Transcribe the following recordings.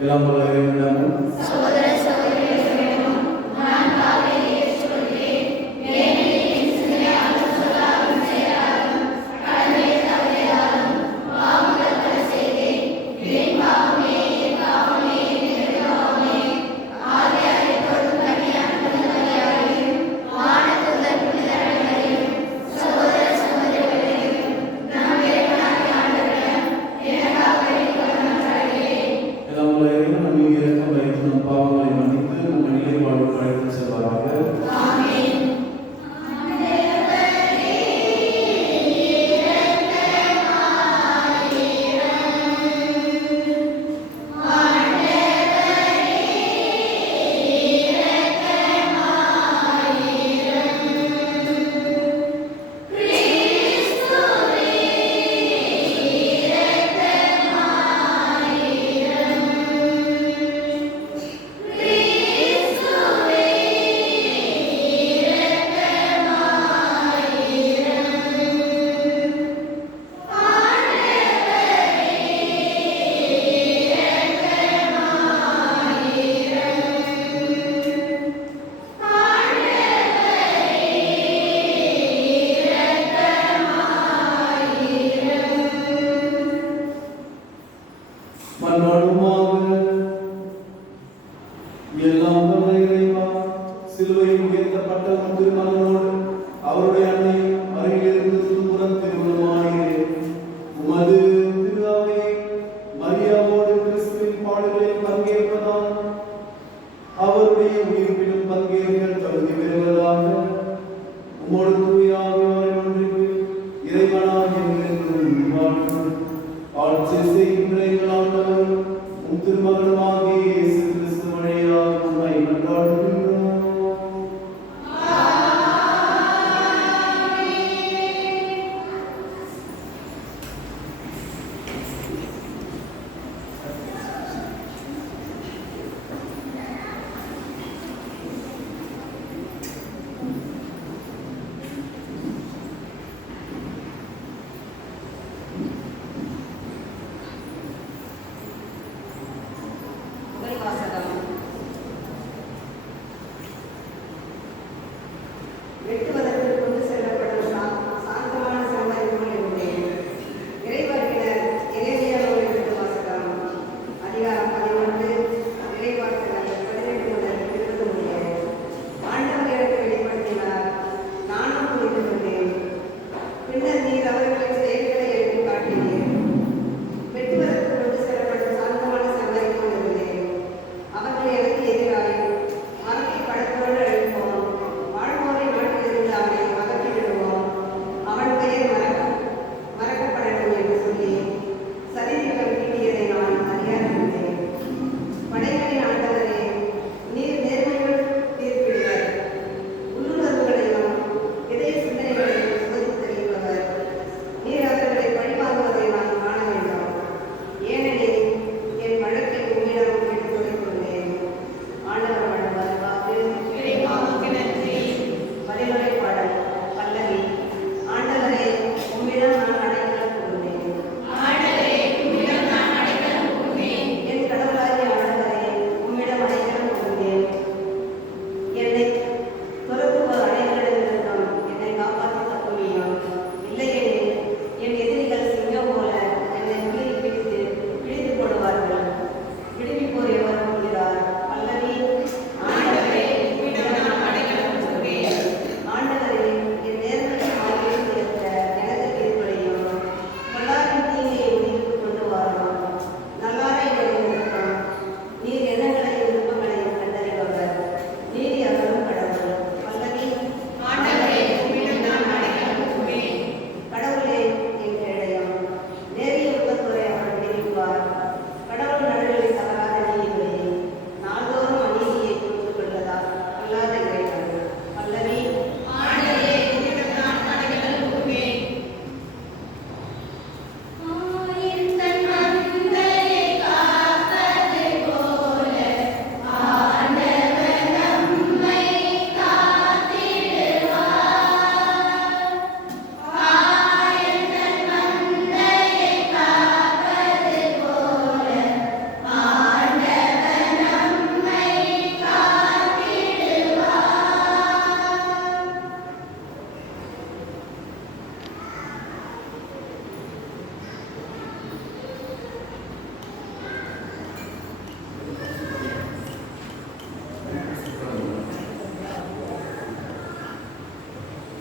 Kita mulai dengan mengingatkan baik tentang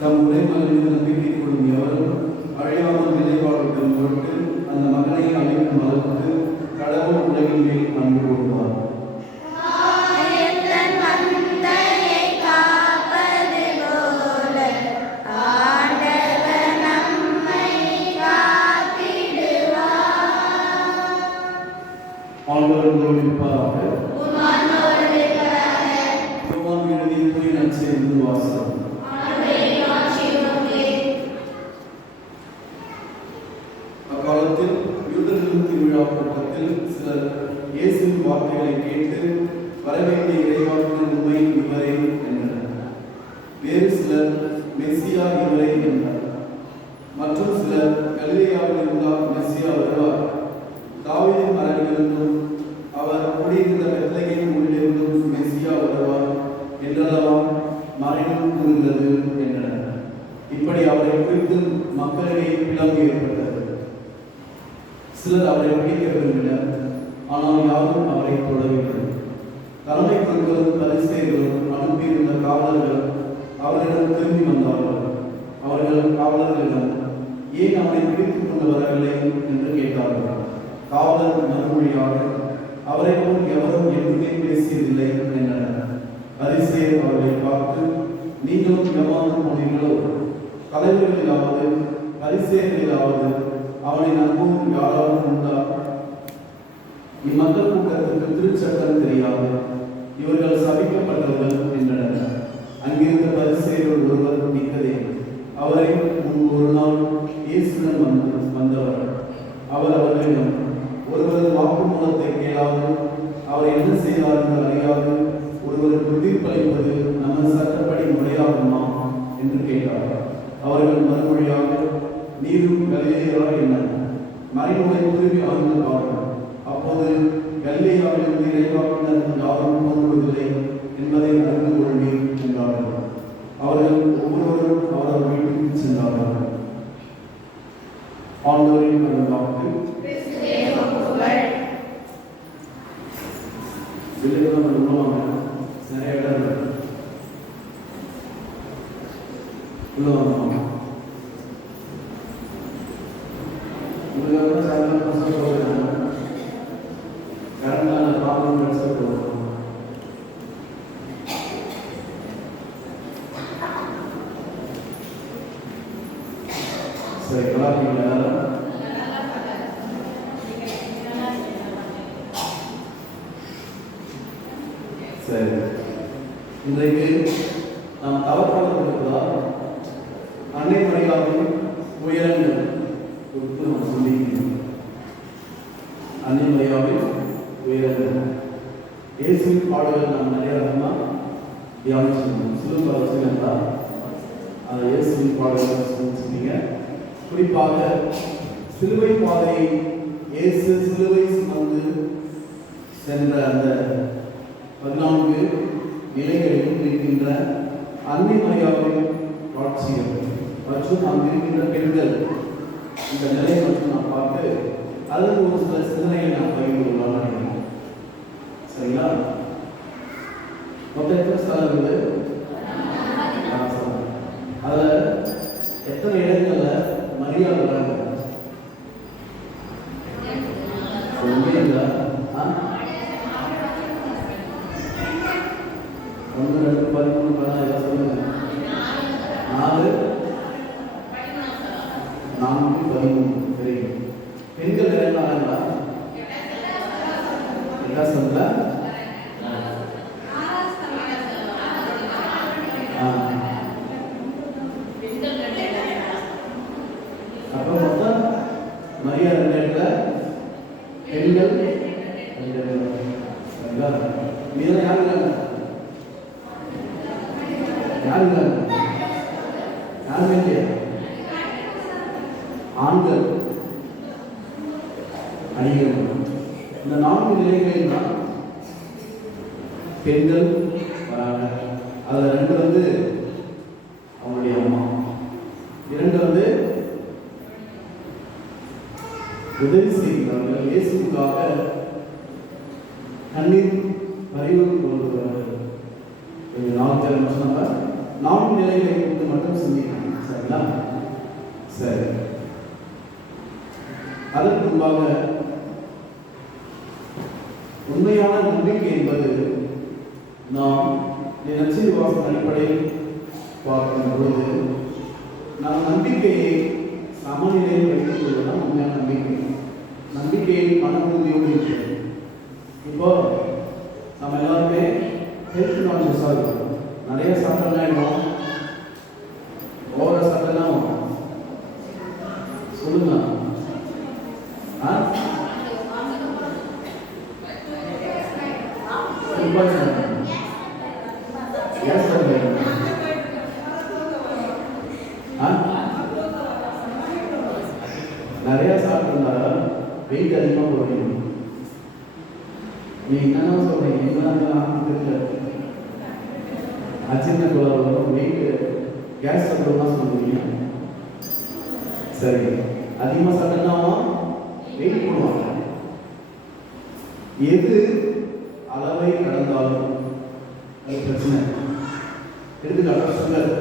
தம் ஒரே மகனின் நம்பிக்கை கொள்ளும் எவரும் அழியாமல் நிலைப்பாடுடன் பொருட்டு அந்த மகனை அழைக்கும் அளவுக்கு கடவுள் உலகின் மேல் அன்பு கொள்வார். அக்காலத்தில் யூதர்களின் திருவிழா கூட்டத்தில் சிலர் இயேசுவின் வார்த்தைகளை கேட்டு வரவேண்டிய இறைவாக்கின் உண்மை இவரே என்றனர். வேறு சிலர் மெஸ்ஸியா இவரே என்றனர். மற்றும் சிலர் கலிலேயாவில் இருந்தால் மெஸ்ஸியா வருவார், தாவீதின் மரபிலிருந்தும் அவர் குடியிருந்த பெத்லகேம் ஊரிலிருந்தும் மெஸ்ஸியா வருவார் என்றெல்லாம் மறைநூல் கூறுகிறது என்றனர். இப்படி அவரை குறித்து மக்களிடையே பிளவு ஏற்பட்டது. சிலர் அவரை பிடிக்க விரும்பினர், ஆனால் யாரும் அவரை தொடவில்லை. தலைமை குழுக்களும் பரிசேயர்களும் அனுப்பியிருந்த காவலர்கள் அவரிடம் திரும்பி வந்தார்கள். அவர்கள் காவலர்களிடம் ஏன் அவனை பிடித்துக் கொண்டு வரவில்லை என்று கேட்டார்கள். காவலர் மறுமொழியாக அவரை போல் எவரும் எதுவுமே பேசியதில்லை என்றனர். பரிசேயர் அவர்களை பார்த்து, நீங்களும் எவ்வாறு போனீர்களோ, தலைவர்களிலாவது பரிசேயர்களிலாவது அவனை நம்பவும் யாராவது உண்டா? இம்மக்கள் கூட்டத்திற்கு திருச்சட்டம் தெரியாது, இவர்கள் சபிக்கப்பட்டவர்கள் என்றனர். அங்கிருந்த பரிசேயர்கள் ஒருவர் நிக்கதேம், அவரை முன் ஒரு நாள் இயேசுடன் வந்தவர். அவர் அவர்களிடம், ஒருவரது வாக்குமூலத்தை கேளாது அவர் என்ன செய்தார் என்று அறியாது ஒருவருக்கு தீர்ப்பளிப்பது நமது சட்டப்படி முறையாகுமா என்று கேட்டார். அவர்கள் மறுமொழியாக, நீரும் கலிலேயா என்ன? மறைநூலை திரும்பி ஆழ்ந்து பாருங்கள். அப்போது கலிலேயாவிலிருந்து இறைவாக்கினர் யாரும் தோன்றுவதில்லை என்பதை அறிந்து கொள்வீர் என்றார்கள். அவர்கள் ஒவ்வொருவரும் அவரது வீட்டுக்கு சென்றார்கள். ஆண்டவரின் அருள்வாக்கு. நிறைய இடம் உள்ள சரி, இன்றைக்கு நாம் தவறுபடுவதால் அன்னை மரியாவின் உயரங்கள் குறித்து நாம் சொல்லிக்கிறோம். அன்னை மரியாவின் உயரங்கள் இயேசுவின் பாடல்கள் நாம் நிறைய இடமாக தியானிச்சிருக்கோம். சிலுவை வச்சுருந்தா அந்த இயேசுவின் பாடல்கள் சொன்னீங்க. குறிப்பாக சிலுவை பாதையை இயேசு சிலுவை சுமந்து சென்ற அந்த 14 நிலைகளில் இருக்கின்ற அன்னை மரியாவின் காட்சிகள் மற்றும் அங்கிருக்கின்ற பெண்கள் இந்த நிலையை மட்டும் நான் பார்த்து அதில் ஒரு சில சிந்தனைகளை நான் பகிர்ந்து கொள்ளலாம் நினைக்கிறேன். சரிங்களா? மொத்தம் எத்தனை ஸ்தலம் இருக்குது? அதில் எத்தனை இடங்களில் மரியா வராங்க? ஒன்றே இல்லை. 1, 2, 13, 14 சொல்லுங்க. 4, 13. சரி, பெண்கள் இறந்தாங்களா? என்ன சொல்ல? அப்போ மொத்தம் மரியா 2 இடத்துல, பெண்கள் 2 இடத்துல. மீதம் யாரு இல்லைங்க? யாரு இல்லைங்க? யாருமே இல்லையா? ஆண்கள் அணிகள். இந்த 4 நிலைகளில் தான் பெண்கள் வராங்க. அதில் 2 வந்து அவங்களுடைய அம்மா, 2 உதவி செய்கிறார்கள். இயேசுக்காக கண்ணீர் பரிவு கொண்டு வருகிறது. 4 நிலைகளை மட்டும் சிந்திக்கிறார். சரிங்களா? சரி, அதற்கு முன்பாக உண்மையான நம்பிக்கை என்பது நாம் நற்செய்தி வாசகம் அடிப்படையில் பார்க்கும் பொழுது நம் நம்பிக்கையை சமநிலையில் வைத்துக் கொள்வதுதான் உண்மையான நம்பிக்கை. நம்பிக்கையை மன உறுதியோடு இருக்கிறது. இப்போ நம்ம எல்லாருமே ஹெல்த் கான்சியஸாக இருக்கும். நிறைய சாப்பிட்டா இருக்கும், ஓவரா சாப்பிட்டலாம் சொல்லுங்க. நிறைய சாப்பிட்டுருந்தா வெயிட் அதிகமாக போடுவீங்க. நீங்க என்ன சொல்றீங்க? என்ன தெரியல, அஜீர்ண கோளாறு வரும், வெயிட் கேஸ் சாப்பிடலாம் சொல்லுவீங்க. சரி, அதிகமாக சாப்பிட்டா வெயிட் போடுவாங்க. எது அளவை கடந்தாலும் அது பிரச்சனை. எடுத்துக்காட்டா சுகர்.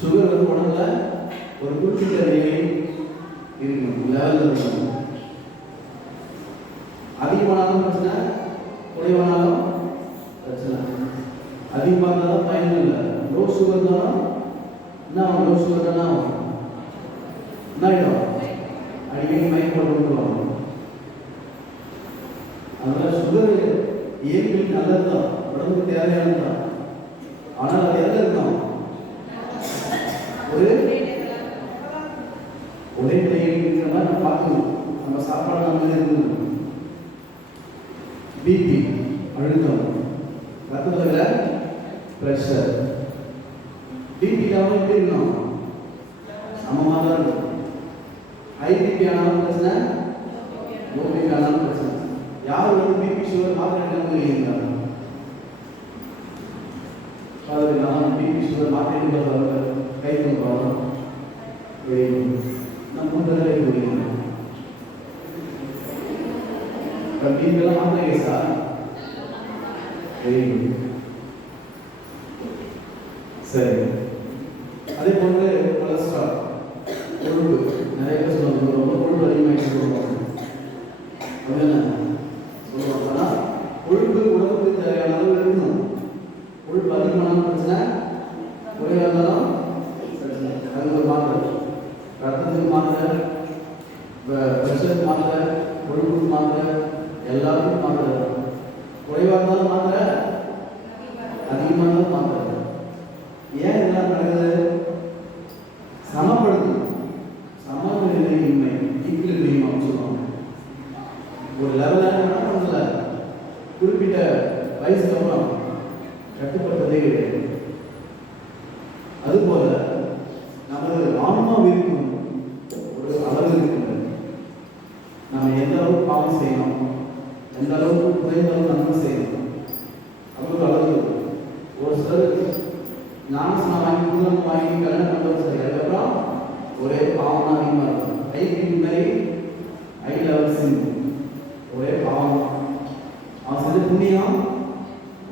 சுகர் வந்து உடம்புல ஒரு குறிப்பிட்ட நிலை இருக்கணும், லெவலில் இருக்கணும். அதிகமானாலும் பிரச்சனை, குறைவானாலும் பிரச்சனை. அதிகமாக இருந்தாலும் பயன் இல்லை. லோ சுகர் தானே என்ன ஆகும்? லோ சுகர் தானே ஆகும். என்ன ஆகிடும்? அடிக்கடி மயக்கம் போட்டு விட்டுருவாங்க. அதனால சுகர் இயற்கையில் நல்லது தான், உடம்புக்கு தேவையானது தான். ஆனால் அது எதில் இருக்கும்? ஒரு ஒரே நிலையில் இருக்கிற மாதிரி நம்ம பார்க்கணும். நம்ம சாப்பாடு நம்ம இருக்கணும். பிபி அழுத்தம், ரத்தத்தில் ப்ரெஷர், பிபி லெவல் எப்படி இருக்கணும்? சமமாக தான் இருக்கும். ஹை பிபி ஆனாலும் பிரச்சனை, லோ பிபி ஆனாலும் பிரச்சனை. யார் வந்து பிபி சுகர் மாத்திரை எடுக்காமல் இல்லைங்களா? நான் பிபி சுகர் மாத்திரை எடுக்கிறத கை கொண்டு நம்ம முன்னே முடியும். பிபிலாம் மாத்திரை சார். சரி, அதே போன்று கொலஸ்ட்ரால், கொழுப்பு. நிறைய பேர் சொல்லுவாங்க ரொம்ப கொழுப்பு அதிகமாக சொல்லுவாங்க. அது என்ன சொல்லுவாங்கன்னா, கொழுப்பு உடம்புக்கு தேவையான அளவு இருக்கணும். கொழுப்பு அதிகமான பிரச்சனை, குறைவாக இருந்தாலும் பிரச்சனை. அது ஒரு மாத்திரை. ரத்தத்துக்கு மாத்திரை, ப்ரெஷருக்கு மாத்திரை, கொழுப்புக்கு மாத்திரை, எல்லாருக்கும் மாத்திரை. குறைவாக இருந்தாலும் மாத்திரை, அதிகமாக இருந்தாலும் மாத்திரை. ஏன் இதெல்லாம் நடக்குது? சமப்படுத்தணும். சமநிலையின்மை, ஈக்குலிபிரியம் அப்படின்னு சொல்லுவாங்க. ஒரு லெவலில் என்ன பண்ணல, குறிப்பிட்ட வயசுக்கு அப்புறம் கட்டுப்படுத்ததே கிடையாது. அதுபோல நமது ஆன்மாவிற்கும் ஒரு அளவு இருக்கின்றது. நம்ம எந்த அளவுக்கு பாவம் செய்யணும், எந்த அளவுக்கு குறைந்த அளவு நன்மை செய்யணும், அது ஒரு அளவு. ஒரு சிலர் ஞானஸ்நானம் வாங்கி புதுநன்மை வாங்கி கல்யாணம் பண்ணுறது சரி, அதுக்கப்புறம் ஒரே பாவம் தான் அதிகமாக இருக்கும். ஐக்கு மாதிரி ஐ லெவல்ஸ் ஒரே பாவம். அவன் செஞ்ச புண்ணியம்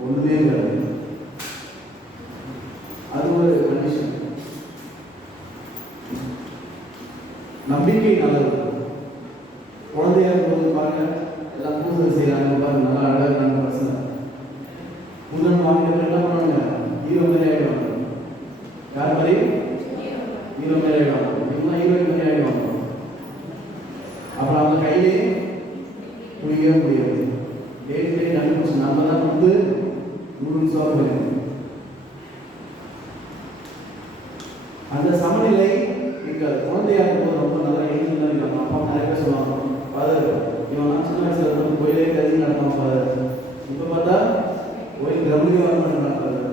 ஒன்றுமே கிடையாது. அது ஒரு கண்டிஷன். நம்பிக்கை நல்லது. குழந்தையா இருக்கும்போது பாருங்க, எல்லாம் பூஜை செய்யறாங்க பாருங்க, நல்லா அழகாக இருக்காங்க பசங்க. புதன் வாங்கிட்டு என்ன பண்ணுவாங்க? ஹீரோ மாதிரி ஆயிடுவாங்க. யார் மாதிரி? ஹீரோ மாதிரி ஆயிடுவாங்க. இவங்க ஹீரோயின் மாதிரி ஆயிடுவாங்க. அப்புறம் அவங்க கையிலே குடிக்கவே முடியாது. டேட்லேயே கண்டுபிடிச்சு நம்ம தான் வந்து நூறு சாப்பிடுவோம். அந்த சமநிலை இருக்காது. குழந்தையா இருக்கும்போது ரொம்ப நல்லா எழுந்து இருக்காங்க. அப்பா நிறைய பேர் சொல்லுவாங்க, ஃபாதர் இவன் சின்ன வயசுல இருக்கும் கோயிலே கருதி நடப்பான் ஃபாதர். இப்போ பார்த்தா கோயில் கிரவுண்டுக்கே வர மாட்டேங்கிறாங்க,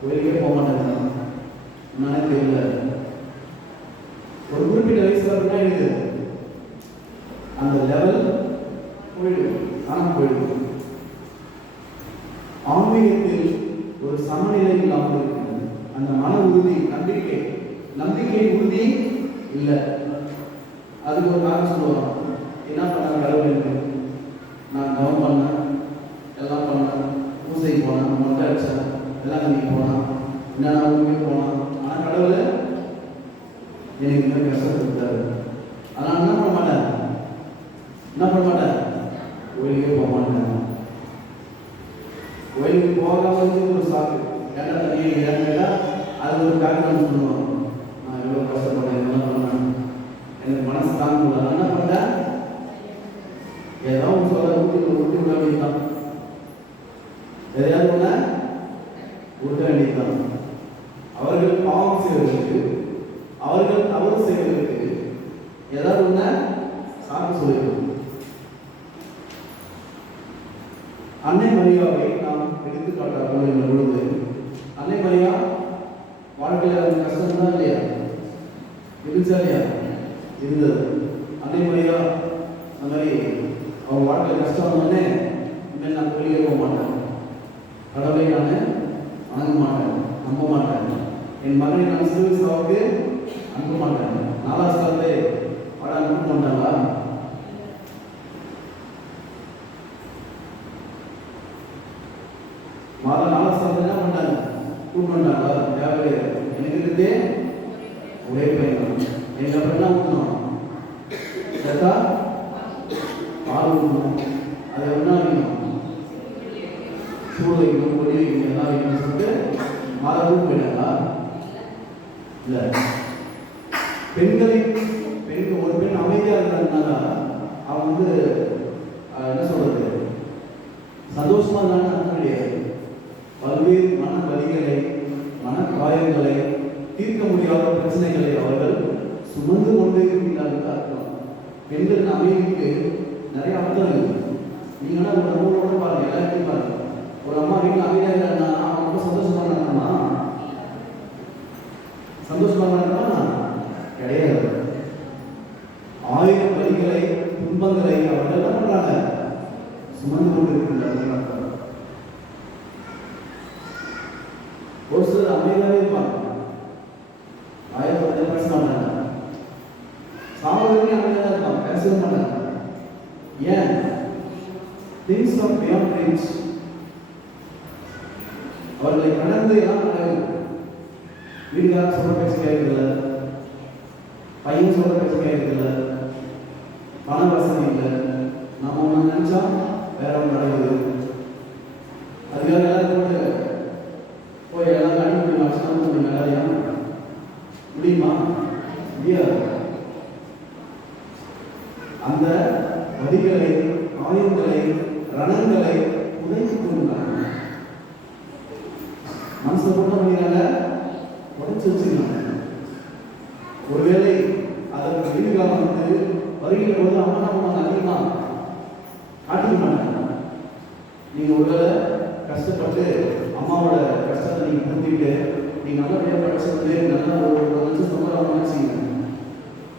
கோயிலுக்கே போக மாட்டேங்கிறாங்க. என்னன்னே தெரியல. ஒரு குறிப்பிட்ட வயசுல இருந்தா எனக்கு அந்த லெவல் போயிடும், ஆனால் போயிடும். ஆன்மீகத்தில் ஒரு சமநிலை இல்லாமல் இருக்கிறது. அந்த மன உறுதி, நம்பிக்கை உறுதி இல்லை. அதுக்கு ஒரு காரணம் சொல்லுவாங்க. என்ன பண்ண கடவுள், நான் கவனம் பண்ணேன், எல்லாம் பண்ணேன், பூசைக்கு போனேன், மொட்டை அடிச்சேன், எல்லாம் கண்டிக்கு போனேன், என்னென்ன ஊருக்கு போனேன், ஆனால் ஆனால் கடவுள் எனக்கு இந்த கஷ்டத்தை கொடுத்தாரு. ஆனால் என்ன பண்ண மாட்டேன், கோயிலுக்கே போக மாட்டேன். கோயிலுக்கு போகாமல் ஒரு சாக்கு கேட்டால் தனியாக ஏன்னா அது ஒரு பேக்ரவுண்ட் சொல்லுவோம். நான் எவ்வளோ கஷ்டப்பட்டேன், என்ன பண்ணேன், எனக்கு மனசு தாங்க முடியல. என்ன பண்ணேன், ஏதாவது சொல்ல ஊட்டி விட வேண்டியதுதான். எதையாவது ஒன்று ஊட்ட வேண்டியதுதான். அவர்கள் பாவம் செய்வதற்கு, அவர்கள் தவறு செய்வதற்கு ஏதாவது ஒன்று சாக்கு சொல்லிடுவோம். அன்னை மரியாவை நாம் எடுத்துக்காட்டாக கொள்ளுகின்ற பொழுது, அன்னை மரியா வாழ்க்கையில் அது கஷ்டம் தான் இல்லையா, இருந்துச்சா இல்லையா, இருந்தது. அன்னை மரியா அந்த மாதிரி அவங்க வாழ்க்கையில் கஷ்டம் வந்தோடனே இனிமேல் நான் கோயிலே போக மாட்டேன், கடவுளை நான் வணங்க மாட்டேன், நம்ப மாட்டேன், என் மகனை நான் சிறுவிசாவுக்கு அனுப்ப மாட்டேன். 4ஆம் ஸ்தானத்தை அவளை அனுப்ப மாட்டாங்களா? மாதம் 4ஆம் ஸ்தானத்தை என்ன பண்ணாங்க, கூப்பிட்டு வந்தாங்களா? தேவையே எனக்கு இருந்தே ஒரே பையன். எங்கள் அப்பா என்ன ஊற்றணும், கேட்டா பால் ஊற்றணும், அதை என்ன வைக்கணும், சூடு வைக்கணும், பொடி வைக்கணும், எல்லாம் வைக்கணும்னு சொல்லிட்டு மாதம் கூப்பிட்டு போயிட்டாங்களா? இல்லை. பெண்கள் ஒரு பெண் அமைதியாக இருக்கிறதுனால அவன் என்ன சொல்றது, சந்தோஷமா இருந்தாலும் அர்த்தம் கிடையாது. பல்வேறு மன வலிகளை, மன காயங்களை, தீர்க்க முடியாத பிரச்சனைகளை அவர்கள் சுமந்து கொண்டே இருக்கிறார்கள் அர்த்தம். பெண்களின் அமைதிக்கு நிறைய அர்த்தம் இருக்கு. நீங்கன்னா ஒரு அம்மாவோட பாருங்க, எல்லாத்தையும் பாருங்க. ஒரு அம்மா வீட்டில் அமைதியாக இருந்தா அவங்க ரொம்ப சந்தோஷமா இருந்தாங்கன்னா, சந்தோஷமாக இருந்தா கிடையாது. 1000 வலிகளை, துன்பங்களை அவர்கள் என்ன பண்றாங்க, சுமந்து கொண்டு இருக்கின்றார்கள். ஒரு சிலர் அமைதியாகவே இருப்பாங்க, ஆயிரத்தி பேச மாட்டாங்க, சாவதற்கு அமைதியாக இருப்பாங்க, பேசவே மாட்டாங்க. ஏன்? Things of beyond reach. அவர்களை கடந்து எல்லாம் நடக்குது. வீட்டுக்காரன் சொல்ற பேச்சு கேட்கறதில்ல, பையன் சொல்ற பேச்சு கேட்கறதில்ல, பண வசதி இல்லை, நம்ம ஒன்று நினைச்சா வேற ஒன்று நடக்குது. அதுக்காக எல்லாரும் போய் எல்லாரும் அனுப்பி வசனம் முடியும், எல்லாரையும் முடியுமா? முடியாது. அந்த வரிகளை, ஆயுதங்களை, ரணங்களை உடைத்துக் கொண்டாங்க. மனசை போட்ட பண்ணிடுறாங்க, உடைச்சு வச்சுக்கிறாங்க. ஒருவேளை அதற்கு விரிவுகாலம் வருகிற போது அம்மா நம்ம அதிகமா காட்டிக்க மாட்டாங்க. நீங்க ஒருவேளை கஷ்டப்பட்டு அம்மாவோட கஷ்டத்தை நீங்க புரிஞ்சுட்டு நீங்க நல்லபடியாக படிச்சது நல்லா ஒரு லட்சம் சம்பளம் நினைச்சீங்க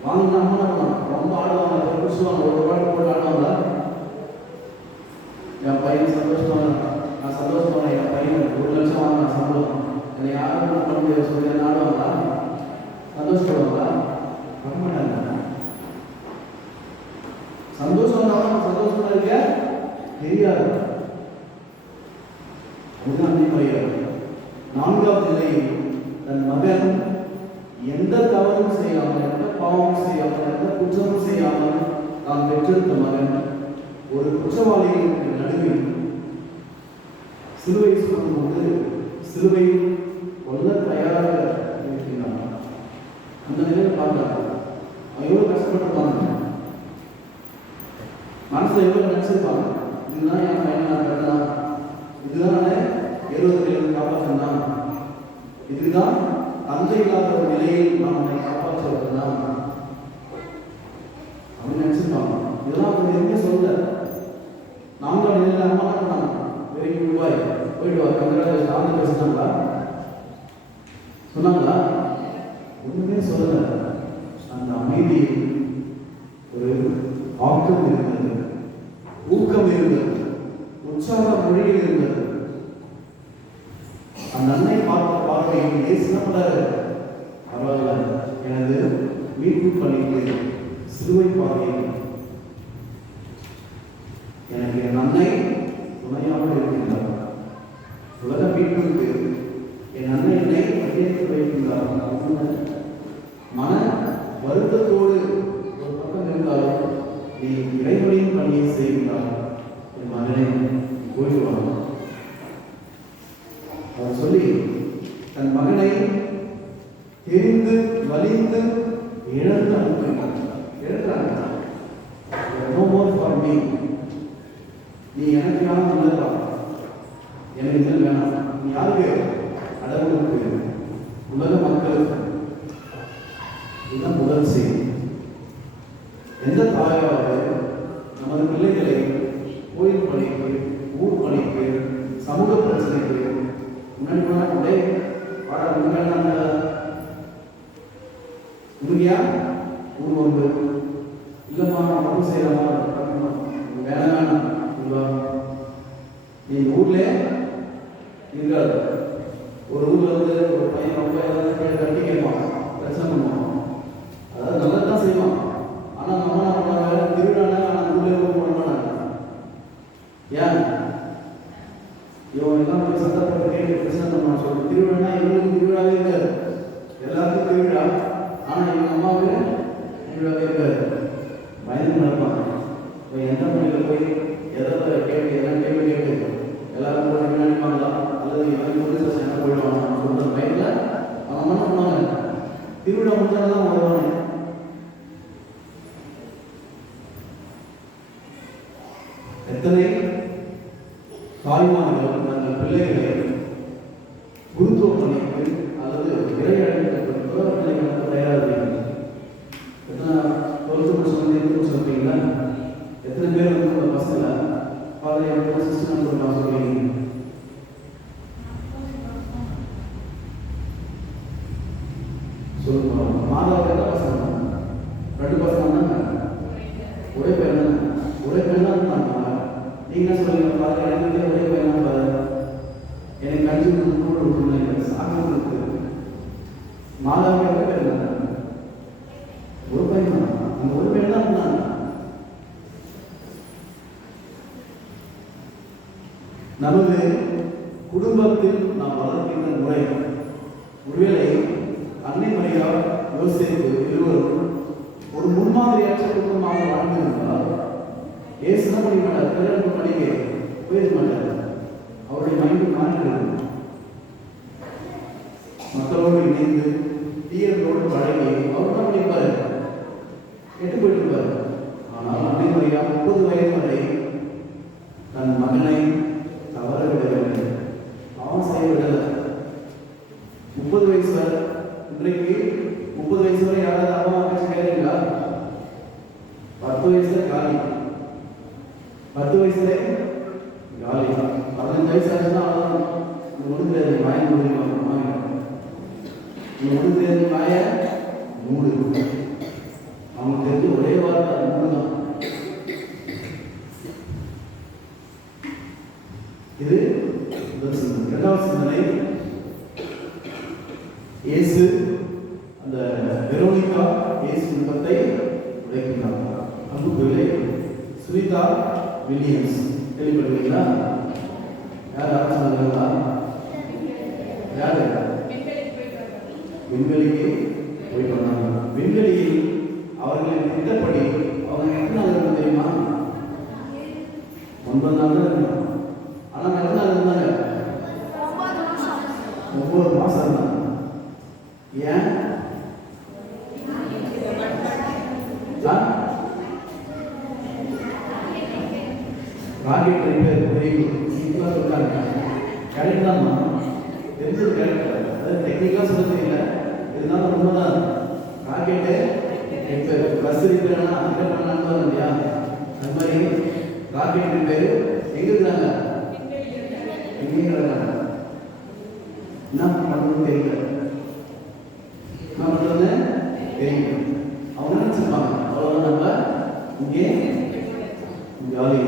வாங்கினா அம்மா ரொம்ப ஆடுவாங்க, புரிச்சுவாங்க, ஒரு ரூபாய் போட்டு ஆடுவாங்க. என் பையன் சந்தோஷமா, நான் சந்தோஷமா, என் பையன் 1 லட்சம் வாங்கினா சம்பளம், என்னை யாரும் பண்ண முடியாது சொல்லி ஆடுவாங்களா? சந்தோஷப்படுவாங்களா? பண்ண மாட்டாங்க. சந்தோஷம் சந்தோஷமா இருக்க தெரியாது. அதுதான் 4ஆவது நிலையில் தன் மகன் எந்த தவறும் செய்யாமல், எந்த பாவமும் செய்யாமல், எந்த குற்றமும் செய்யாமல் தான் பெற்றெடுத்த மகன் ஒரு குற்றவாளிகளுக்கு நடுவில் சிலுவை சுமந்து சிலுவையில் கொல்ல தயாராக இருக்கிறான். அந்த நிலையில் பார்க்கிறாங்க. அவன் எவ்வளவு கஷ்டப்பட்டுருப்பாங்க, மனசுல எவ்வளவு நினைச்சிருப்பாங்க, இதுதான் என் பையன் நான் கட்டலாம், இதுதான் 70 காப்பாற்றலாம், இதுதான் தந்தை இல்லாத ஒரு நிலையில் நம்மை காப்பாற்றுவதுதான் அப்படின்னு நினைச்சிருப்பாங்க. இதெல்லாம் அவங்க எதுவுமே சொல்ல. 4ஆம் நிலையில் அம்மா என்ன பண்ணாங்க, வெரி குட் பாய், போயிட்டு வா, கங்கராஜ் பேசினாங்களா, சொன்னாங்களா? ஒண்ணுமே சொல்லல. அந்த அமைதியில் ஒரு ஆக்கம் இருந்தது, ஊக்கம் இருந்தது, உற்சாக மொழியில் இருந்தது. அந்த அன்னை பார்த்த பார்வையில் இயேசு என்ன பண்ணாரு, பரவாயில்ல, எனது மீட்பு பணிக்கு சிலுவை பாதையில் எனக்கு என் அன்னை துணையாக இருக்கின்றார். உலக மீட்புக்கு என் அன்னை என்னை கையெழுத்து வைக்கின்றார். வருத்தத்தோடு ஒரு பக்கம் இருந்தாலும் நீ இறைவனின் பணியை செய்கிறார் என் மகனை போயிடுவாங்க. அவர் சொல்லி தன் மகனை தெரிந்து வலிந்து இழந்து அனுப்புகிறார். நோ மோர் ஃபார் மீ, நீ எனக்கு வேணாம் இல்லப்பா, எனக்கு இது வேணாம். நீ யாருக்கு? கடவுளுக்கு, உலக மக்களுக்கு. இதுதான் முதல் செய்தி. எந்த தாயாவது நமது பிள்ளைகளை கோயில் பணிக்கு, ஊர் பணிக்கு, சமூக பிரச்சனைக்கு முன்னாடி உடனே பாட முன்னாடி உறுதியா ஊர் வந்து இல்லைம்மா நம்ம செய்யலாமா வேணாம் நீ ஊர்ல இருக்காது. ஒரு ஊர்ல வந்து ஒரு பையன் ரொம்ப கட்டி கேட்பான், பிரச்சனை பண்ணுவான். அதாவது நல்லதான் செய்வான். ஆனா நம்ம என்ன பண்ணுவாங்க, திருவிழானா ஊர்ல போட மாட்டாங்க. ஏன் இவன் எல்லாம் சந்தர்ப்பத்தை கேட்டு பிரச்சனை பண்ணுவான். சொல்லி திருவிழா இவங்களுக்கு திருவிழாவே இருக்காது, எல்லாருக்கும் திருவிழா. ஆனா எங்க அம்மாவுக்கு திருவிழாவே இருக்காது. பயந்து நடப்பாங்க. இப்போ எந்த மொழியில் போய் எதை கேட்டு என்ன கேள்வி கேட்டு எல்லாரும் கூட நினைப்பாங்களா, அல்லது எல்லாம் போலீஸ் ஸ்டேஷன் போயிடுவாங்க சொல்ற பயத்தில் அவங்க என்ன பண்ணுவாங்க, திருவிழா முடிஞ்சால்தான் வருவாங்க. எத்தனை தாய்மார்கள் தங்கள் பிள்ளைகளை குருத்துவ பணிக்கு அல்லது இறையழைக்கப்பட்டு தயாராக எத்தனை 12th முடிச்சு சொல்றீங்களா? எத்தனை பேர் வந்து உங்க பசங்களை ஃபாதர் சிஸ்டம் சொல்லுங்க சொல்றீங்க? சொல்லுங்க. மாதாவுக்கு எத்தனை பசங்க? 2 பசங்க தானே? ஒரே பேர் தானே? ஒரே பேர் தான் இருந்தாங்க. நீங்க என்ன சொல்றீங்க? ஃபாதர் எனக்கு ஒரே பேர் தான் ஃபாதர், எனக்கு 5 கூட இருக்கணும், எனக்கு சாகம் இருக்கு. மாதாவுக்கு எத்தனை பேர் இருந்தாங்க? ஒரு பையன் தான். அந்த ஒரு பேர் தான் இருந்தாங்க. நமது குடும்பத்தில் நாம் வளர்க்கின்ற முறை, ஒருவேளை அன்னை மரியா யோசேப்பு இருவரும் ஒரு முன்மாதிரியாற்ற குடும்பமாக வாழ்ந்திருந்தால் இயேசு என்ன பண்ண மாட்டார், பிறகு படிக்க போயிருக்க மாட்டார். அவருடைய மைண்டு மாறினார். மக்களோடு இணைந்து தீயர்களோடு பழகி அவர் என்ன பண்ணியிருப்பாரு, கெட்டு போயிட்டிருப்பார். ஆனால் அன்னை மரியா 30 வயது வரை தன் மகனை தவற விடவில்லை, அவன் செய்ய விடலை. 30 வயசு வரை, இன்றைக்கு 30 வயசு வரை யாராவது அப்பா அம்மா கேட்கிறீங்களா? 10 வயசுல காலி, 10 வயசுல காலி. 15 வயசு ஆச்சுன்னா ஒன்று வாய முடியுமா? ஒன்று வாய மூடு. அவங்க தெரிஞ்சு ஒரே வார்த்தை மூடு தான். இது முதல் சிந்தனை. இரண்டாவது சிந்தனை, இயேசு அந்த வெரோனிகா இயேசு குடும்பத்தை உடைக்கின்றார். அன்புக்குள்ளே சுனிதா வில்லியம்ஸ் கேள்விப்படுவீங்களா? யார் ஆரம்பிச்சாங்களா? யாரு? விண்வெளிக்கு போய் பண்ணாங்க. விண்வெளியில் அவர்களின் திட்டப்படி அவங்க எத்தனை நாள் இருந்தாங்க தெரியுமா? 9 நாள் தான் இருந்தாங்க. ஆனால் எத்தனை நாள் இருந்தாங்க? 9 மாசம் இருந்தாங்க. ஏன்? ராக்கெட் ரிப்பேர் சொல்றாங்க. கரெக்ட் தான், தெரிஞ்சது கரெக்ட். அது டெக்னிக்கலாக சொல்ல தெரியல, இருந்தாலும் உண்மைதான். ராக்கெட்டு ரிப்பேர், பஸ் ரிப்பேர்னா அங்கே பண்ணலான்னு இல்லையா? அது மாதிரி ராக்கெட் ரிப்பேர் எங்கே இருக்கிறாங்க? எங்கேயும் இருக்கிறாங்க. என்ன பண்ணுறது தெரியல, என்ன பண்ணுறது தெரியல. அவங்க நினச்சிருப்பாங்க அவ்வளோதான், நம்ம இங்கே ஜாலி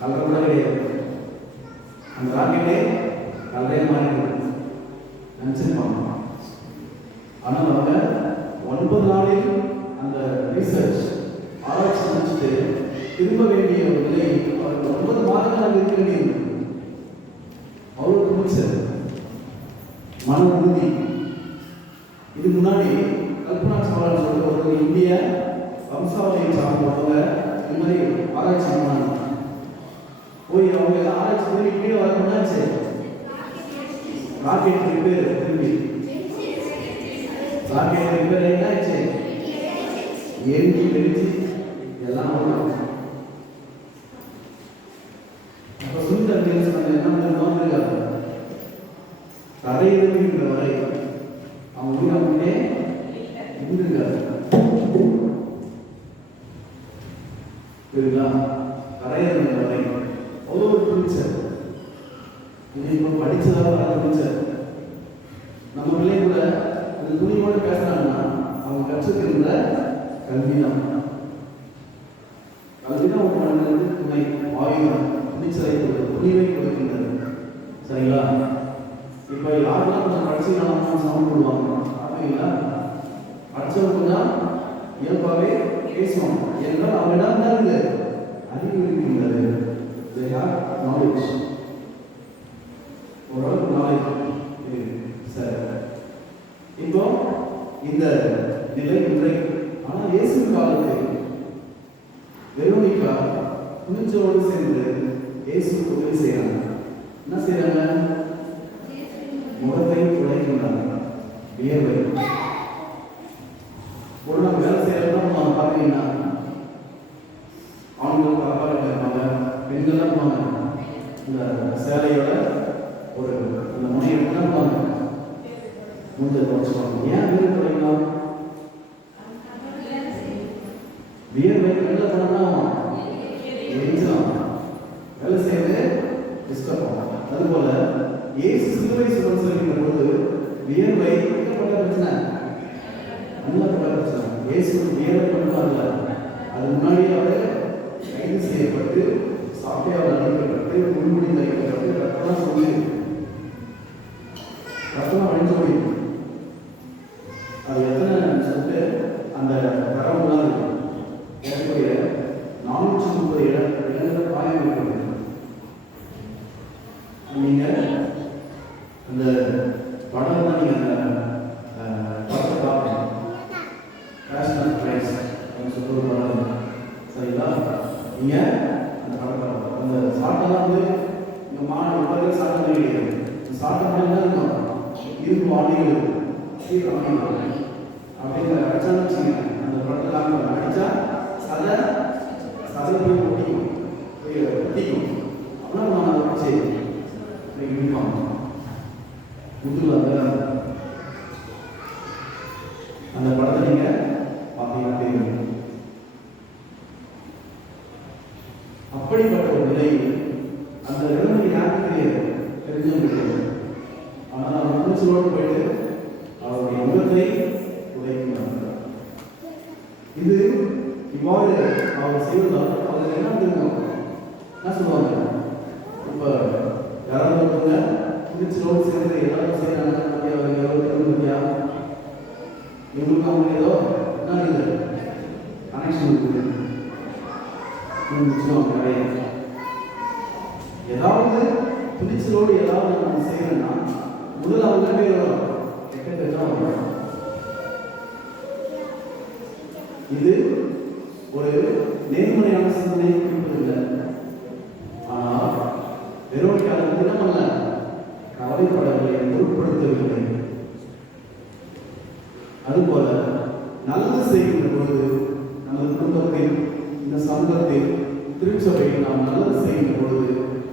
கலரை கூட கிடையாது. அந்த ராக்கெட்டே கலரே மாறி நினச்சிருப்பாங்க. ஆனால் அவங்க 9 நாளில் அந்த ரிசர்ச் ஆராய்ச்சி முடிச்சுட்டு திரும்ப வேண்டிய ஒரு நிலை அவர்கள் 9 மாதங்கள் இருக்க வேண்டியது. அவருக்கு முடிச்சது மன உறுதி. இதுக்கு முன்னாடி கல்பனா சாவ்லா சொல்ற ஒரு திரும்பி கீழே வரணும்னாச்சு ராக்கெட் ரிப்பேர் திரும்பி ராக்கெட் ரிப்பேர் ஆயிடுச்சு எரிஞ்சு வெடிச்சு எல்லாம் வரும். அப்போ சுந்தர் என்ன பண்ணுறாங்க கரையிருக்கின்ற வரை அவன் உயிரே இருந்துருக்காரு. புரியுதா? கரையிருக்கின்ற வரை அவ்வளோ ஒரு பிடிச்சர் இது இப்போ படிச்சதாக வர பிடிச்சர். நம்ம பிள்ளை கூட அந்த துணியோடு பேசுறாங்கன்னா அவங்க கற்றுக்கின்ற கல்விதான். கல்விதான் ஒரு மனிதனுக்கு துணை ஆயுதம் துணிச்சலை துணிவை கொடுக்கின்றது. சரிங்களா? இப்போ யாரெல்லாம் கொஞ்சம் படிச்சுக்கலாம் சவுண்ட் போடுவாங்க அப்படிங்களா? படித்தவங்க தான் இயல்பாகவே பேசுவாங்க. என்றால் அவரிடம் தான் இருக்கு அறிவு இருக்கின்றது. they have knowledge. ஓரளவுக்கு நாலேஜ் சரி. இப்போ இந்த நிலை இன்றைக்கு ஆனால் இயேசு காலத்தில் வெரோனிகா துணிச்சலோடு சேர்ந்து இயேசு உதவி செய்யறாங்க. என்ன செய்யறாங்க? முகத்தை துடைக்கின்றாங்க. வியர்வை ஒரு நாள் வேலை செய்யறதுனா பார்த்தீங்கன்னா ஆண்கள் பரவாயில்ல இருப்பாங்க, பெண்கள்லாம் போவாங்க இந்த சேலையோட ஒரு அந்த முனையை எடுத்துதான் முந்தை துடைச்சுவாங்க. ஏன் வீடு துடைக்கலாம்? வியர்வை வெளில போனோம்னா எரிஞ்சலாம், வேலை செய்யறது டிஸ்டர்ப் ஆகும். அதுபோல இயேசு சிலுவை சுமந்து செல்கின்ற போது வியர்வை பட்ட பிரச்சனை பட்ட பிரச்சனை. இயேசு வியர்வை பண்ணுவாங்கல்ல, அது முன்னாடியே அவர் கைது செய்யப்பட்டு சாட்டையால் அழைக்கப்பட்டு முன்முடி தைக்கப்பட்டு ரத்தம் சொல்லி ரத்தம் அழிஞ்சு போய் அது எத்தனை சொல்லிட்டு அந்த தரவுலாம் இருக்கும். ஏற்கனவே 430 இடங்களில் காயம் இருக்கிறது. நீங்க அந்த படம் தான் நீங்க அந்த படத்தை பார்க்கணும். நேஷனல் பிரைஸ் சொல்ற ஒரு படம். சரிங்களா? நீங்க அந்த படத்தை அந்த சாட்டெல்லாம் வந்து இங்க மாநில சாட்டம் கிடையாது. சாட்டம் மட்டும் இருக்கும், இருக்கும் ஆடிகள் இருக்கும் அப்படிங்கிற அடிச்சான்னு வச்சுங்க. அந்த படத்தில் அடிச்சா சதை போய் ஒட்டிக்கும் அப்படின்னா நான் அதை வச்சு இடிப்பாங்க முதுகுல அந்த படத்தை நீங்க பார்த்தீங்கன்னா தெரியும். அப்படிப்பட்ட ஒரு நிலை அந்த நிலைமை யாருக்கு தெரியாது, தெரிஞ்சவங்க. ஆனால் அவர் மூச்சலோடு போயிட்டு அவருடைய முகத்தை உடைக்கிறார். இது இவ்வாறு அவர் செய்வதால் அதில் என்ன தெரியும்? என்ன சொல்லுவாங்க? இப்போ யாராவது ஒருத்தவங்க துணிச்சலோடு சேர்ந்து எல்லாரும் செய்யறாங்க, எவ்வளோ இவங்களுக்கு அவங்க ஏதோ என்ன இருக்குது கனெக்ஷன் இருக்குது. ஏதாவது துணிச்சலோடு ஏதாவது நம்ம செய்யறோம்னா முதல்ல அவங்க பேர் வரும், கெட்ட வரும். இது ஒரு நேர்மறையான சிந்தனை இல்லை. ஆனால் வெரோனிகா தினமல்ல கவலைப்படவில்லை, பொருட்படுத்தவில்லை. அதுபோல நல்லது செய்கின்ற பொழுது நமது குடும்பத்தில் இந்த சமூகத்தில் திருச்சபையில் நாம் நல்லது செய்கின்ற பொழுது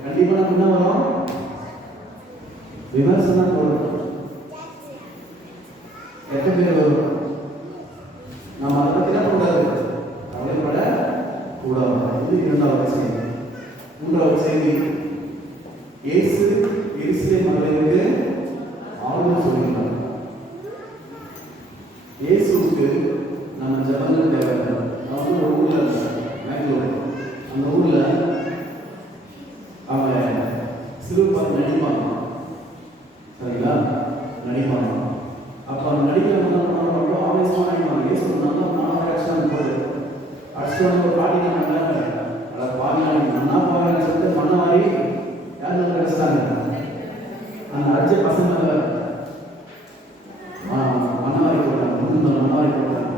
கண்டிப்பாக நம்ம என்ன வரும்? விமர்சனம் வரும், எத்தனை பேர் வரும். நாம் அதை பற்றி என்ன கூடாது, கவலைப்பட கூடாது. இது இரண்டாவது செய்தி. மூன்றாவது செய்தி, இயேசு எருசலேம் மகளிருக்கு ஆறுதல் சொல்கிறார். இயேசுவுக்கு நம்ம ஜபங்கள் தேவை. அவங்க ஒரு ஊர்ல மேங்களூர், அந்த ஊர்ல அவங்க சிறுபான்மை நடிப்பாங்க. சரிங்களா? நடிப்பாங்க. அப்போ அந்த நடிக்கிறவங்க ரொம்ப ஆவேசமாக நடிப்பாங்க. இயேசு நல்லா நாளாக போது அடிச்சுட்டு ஒரு பாட்டி பண்ணாங்க. அதை பாருங்க மண்ணா பாருங்கன்னு சொல்லிட்டு மண்ணை மாறி யார் நல்லா அடிச்சிட்டாங்க. அந்த அடிச்ச பசங்க மண்ணாரி போட்டாங்க, முன்ன மண்ணாரி போட்டாங்க.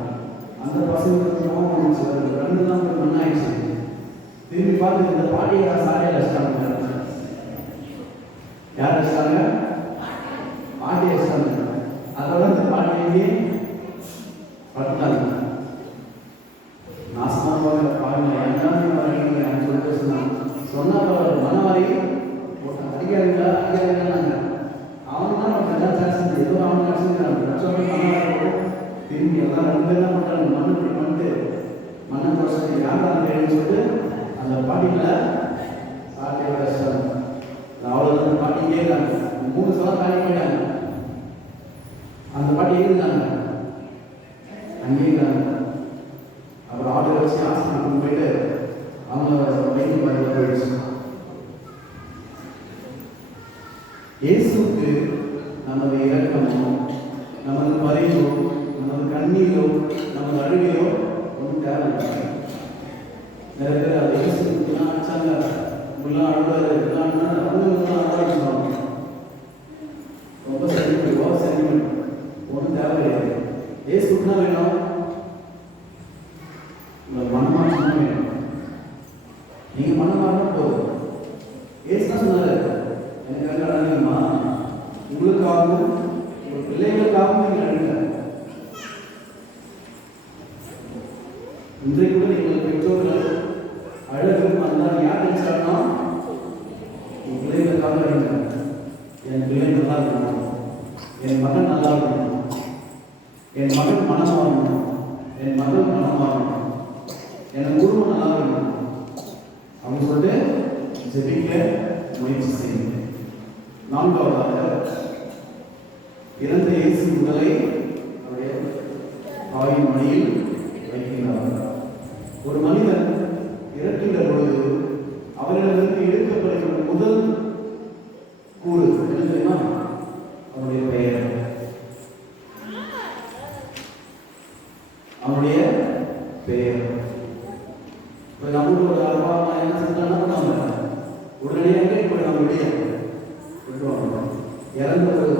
அந்த பசங்களுக்கு ரெண்டு தான் மண்ணாயிடுச்சு. திரும்பி பார்த்து இந்த பாட்டியை சாலையில் அடிச்சிட்டாங்க. யார் அடிச்சாங்க? பாட்டி அடிச்சாங்க. அதோட அந்த பாட்டியே படுத்தாங்க. நாசமாக பாருங்க என்ன வரீங்க சொல்லிட்டு சொன்னா மனவாரி அடிக்காதீங்களா அடிக்காதீங்கன்னாங்க. அவன் தான் எல்லாம் சான்ஸ் ஏதோ அவன் அடிச்சுக்கிறாங்க. திரும்பி எல்லாம் ரெண்டு பேர் தான் பண்ணுறாங்க. மண்ணு பண்ணிட்டு மண்ணை பிரச்சனை யார் தான் சொல்லிட்டு அந்த பாட்டிகளை பாட்டியை கஷ்டம் அவ்வளோ பாட்டியே இருக்காங்க. 3 சவரம் தாண்டி போயிட்டாங்க. அந்த பாட்டி இருந்தாங்க அங்கே இருக்காங்க. அப்புறம் ஆட்டோ வச்சு ஹாஸ்பிட்டலுக்கு போயிட்டு அவங்க வயிற்று மருந்து போயிடுச்சு. இயேசுக்கு நமது இரக்கமோ நமது பரிவோ நமது கண்ணீரோ நமது அழுகையோ ஒன்றும் தேவையில்லை. நிறைய பேர் அது இயேசுக்குலாம் அடிச்சாங்க இப்படிலாம் அழுவாரு ரொம்ப சென்டிமெண்ட் ஓவர் சென்டிமெண்ட் ஒன்றும் தேவை கிடையாது. இயேசுக்குன்னா வேணும் உங்கள் மனமாற்றம் தான் வேணும். நீங்கள் மனமாற்றம் போதும். ஏசு தான் சொன்னார், எனக்கு வந்து அழகுமா உங்களுக்காகவும் உங்கள் பிள்ளைகளுக்காகவும் நீங்கள் அழுங்க. இன்றைக்கு கூட நீங்கள் பெற்றோர்கள் அழகு வந்தால் யார் நினைச்சாலும் என் பிள்ளைகளுக்காக அழுங்க. என் பிள்ளை நல்லா இருக்கணும், என் மகன் நல்லா இருக்கணும், என் மகன் மனம் மாறணும், என் மகள் மனம் மாறணும், என் குடும்பம் நல்லா இருக்கணும் அப்படின்னு சொல்லிட்டு ஜெபிக்க முயற்சி செய்யுங்க. 4வதாக இறந்த இயேசு உடலை அவருடைய தாயின் மடியில் வைக்கின்றார். ஒரு மனிதன் இறக்கின்ற பொழுது அவரிடமிருந்து எடுக்கப்படுகின்ற முதல் கூறு என்ன தெரியுமா? அவருடைய பெயர். அவருடைய பெயர். இப்போ நம்மளோட அப்பா அம்மா என்ன செஞ்சாங்கன்னா பண்ணுவாங்க, உடனடியாக இப்போ நம்ம வெளியே விட்டுருவாங்க. இறந்து ஒரு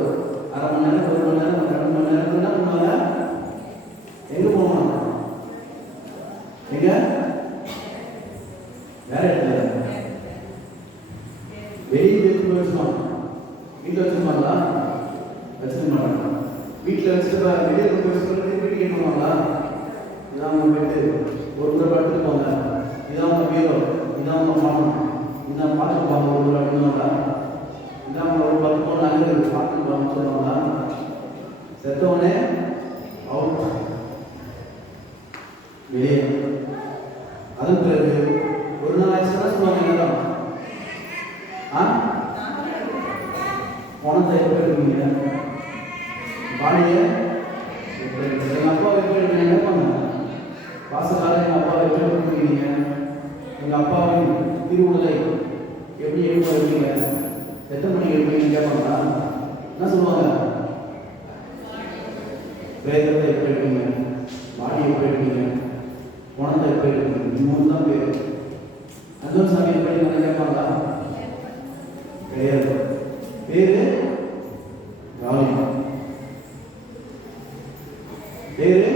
அரை மணி நேரம் 1 மணி நேரம் 2 மணி நேரம் என்ன பண்ணுவாங்க? எங்கே போவாங்க? எங்க? வேற இடத்துல வெளியே எடுத்து வச்சுருவாங்க. வீட்டில் வச்சுருப்பாங்களா? வச்சுக்க மாட்டாங்க. வீட்டில் வச்சுட்டு வெளியே கொண்டு போய் சொல்லிட்டு வீட்டுக்கு கேட்பாங்களா? இதான் அவங்க போயிட்டு ஒரு முறை படுத்துருப்பாங்க. இதான் அவங்க வீரோ, இதான் அவங்க பணம், இதான் பார்த்துருப்பாங்க ஒரு முறை அப்படின்னாங்களா? இதான் அவங்க ஒரு 10 பவுன் நகை பார்த்துருப்பாங்க சொல்லுவாங்களா? செத்தவொடனே அவுட் வெளியே. அதன் பிறகு ஒரு நாள் ஆச்சுன்னா சொல்லுவாங்க என்னதான் பணத்தை எப்படி எடுப்பீங்க? பாடியை எப்படி எடுப்பீங்க? எங்கள் அப்பா எப்படி எடுப்பீங்க? கேட்பாங்க. வாசக்கால எங்கள் அப்பா எப்படி எடுப்பீங்க? எங்கள் அப்பாவின் திருவுடலை எப்படி எடுப்பீங்க? எத்தனை மணிக்கு எடுப்பீங்கன்னு கேட்பாங்களா? என்ன சொல்லுவாங்க? பிரேதத்தை எப்படி எடுப்பீங்க? பாடியை எப்படி எடுப்பீங்க? பணத்தை எப்படி எடுப்பீங்க? 3 தான் பேர். அதுவும் சாமி எப்படி என்ன கேட்பாங்களா? கிடையாது. பேரு காலிமா. பேரு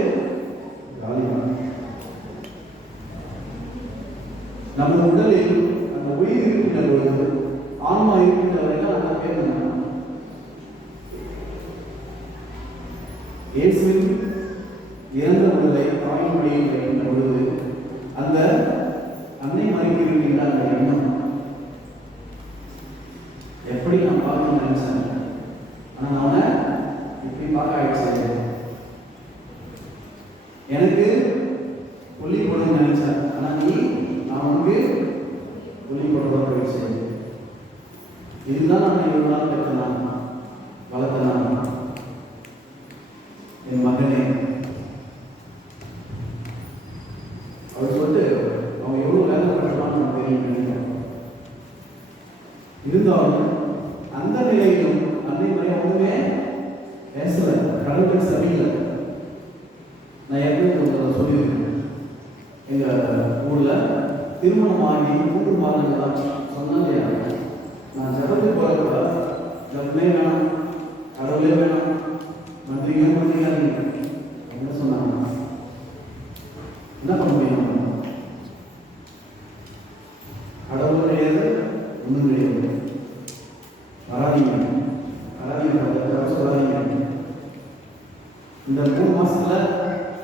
காலிமா. நம்ம உடலில் அந்த உயிர் இருக்கின்ற பொழுது ஆன்மா இருக்கின்ற வரைக்கும் அந்த பேர் என்ன? இயேசுவின் இறந்த உடலை தாயின் மடியில் வைக்கின்ற பொழுது அந்த அன்னை மறைவு இருக்கின்ற அந்த எண்ணம் எப்படி நான் பார்க்கணும்னு நினைச்சேன். ஆனால் நான் அவனை இப்படி பார்க்க ஆயிடுச்சு. எனக்கு புள்ளி போடணும்னு நினைச்சேன். ஆனால் நான் உனக்கு புள்ளி போட போயிடுச்சு. இதுதான் நான் இவ்வளவு நாள் பெற்றேன், வளர்த்தேன். என் மகனே அவர் சொல்லிட்டு அவங்க எவ்வளவு வேலைப்பட்டான்னு எனக்கு தெரியும் நினைக்கிறேன். இருந்தாலும் அந்த நிலையிலும் அன்னை மரியா ஒன்றுமே பேசல, கடவுள் சரியில்லை. நான் எப்படி சொல்லியிருக்கேன், எங்கள் ஊரில் திருமணம் ஆகி 3 மாதங்கள் தான் சொன்னேன் இல்லையா? நான் ஜபத்துக்கு போகிறப்ப ஜபமே வேணும், கடவுளே வேணும், மந்திரியும் மந்திரிக்காதீங்க என்ன சொன்னாங்க. என்ன பண்ண முடியும்? கடவுள் கிடையாது, ஒன்றும் கிடையாது. வராதிங்க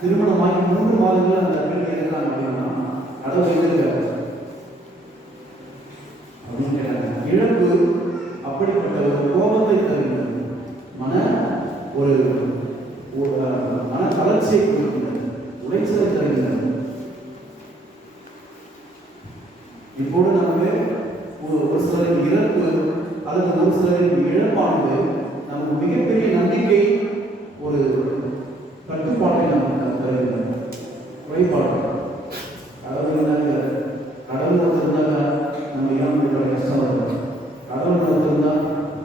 திருமணமாகி 3 மாதங்கள் அந்த பெண் இருக்கிறாங்க அப்படின்னா கடவுள் எங்க இருக்காரு அப்படின்னு கேட்டாங்க. இழப்பு அப்படிப்பட்ட ஒரு கோபத்தை தருகிறது, ஒரு மன தளர்ச்சியை கொடுக்கிறது, உளைச்சலை தருகிறது. இப்போது நமக்கு ஒரு சிலரின் இறப்பு அல்லது ஒரு சிலரின் இழப்பானது நமக்கு மிகப்பெரிய நம்பிக்கை, ஒரு கட்டுப்பாட்டை நமக்கு தருகிறது. குறைபாடு கடவுள் ஒருத்தருந்தாங்க நம்ம இறந்து கஷ்டம் வருது. கடவுள் ஒருத்தருந்தா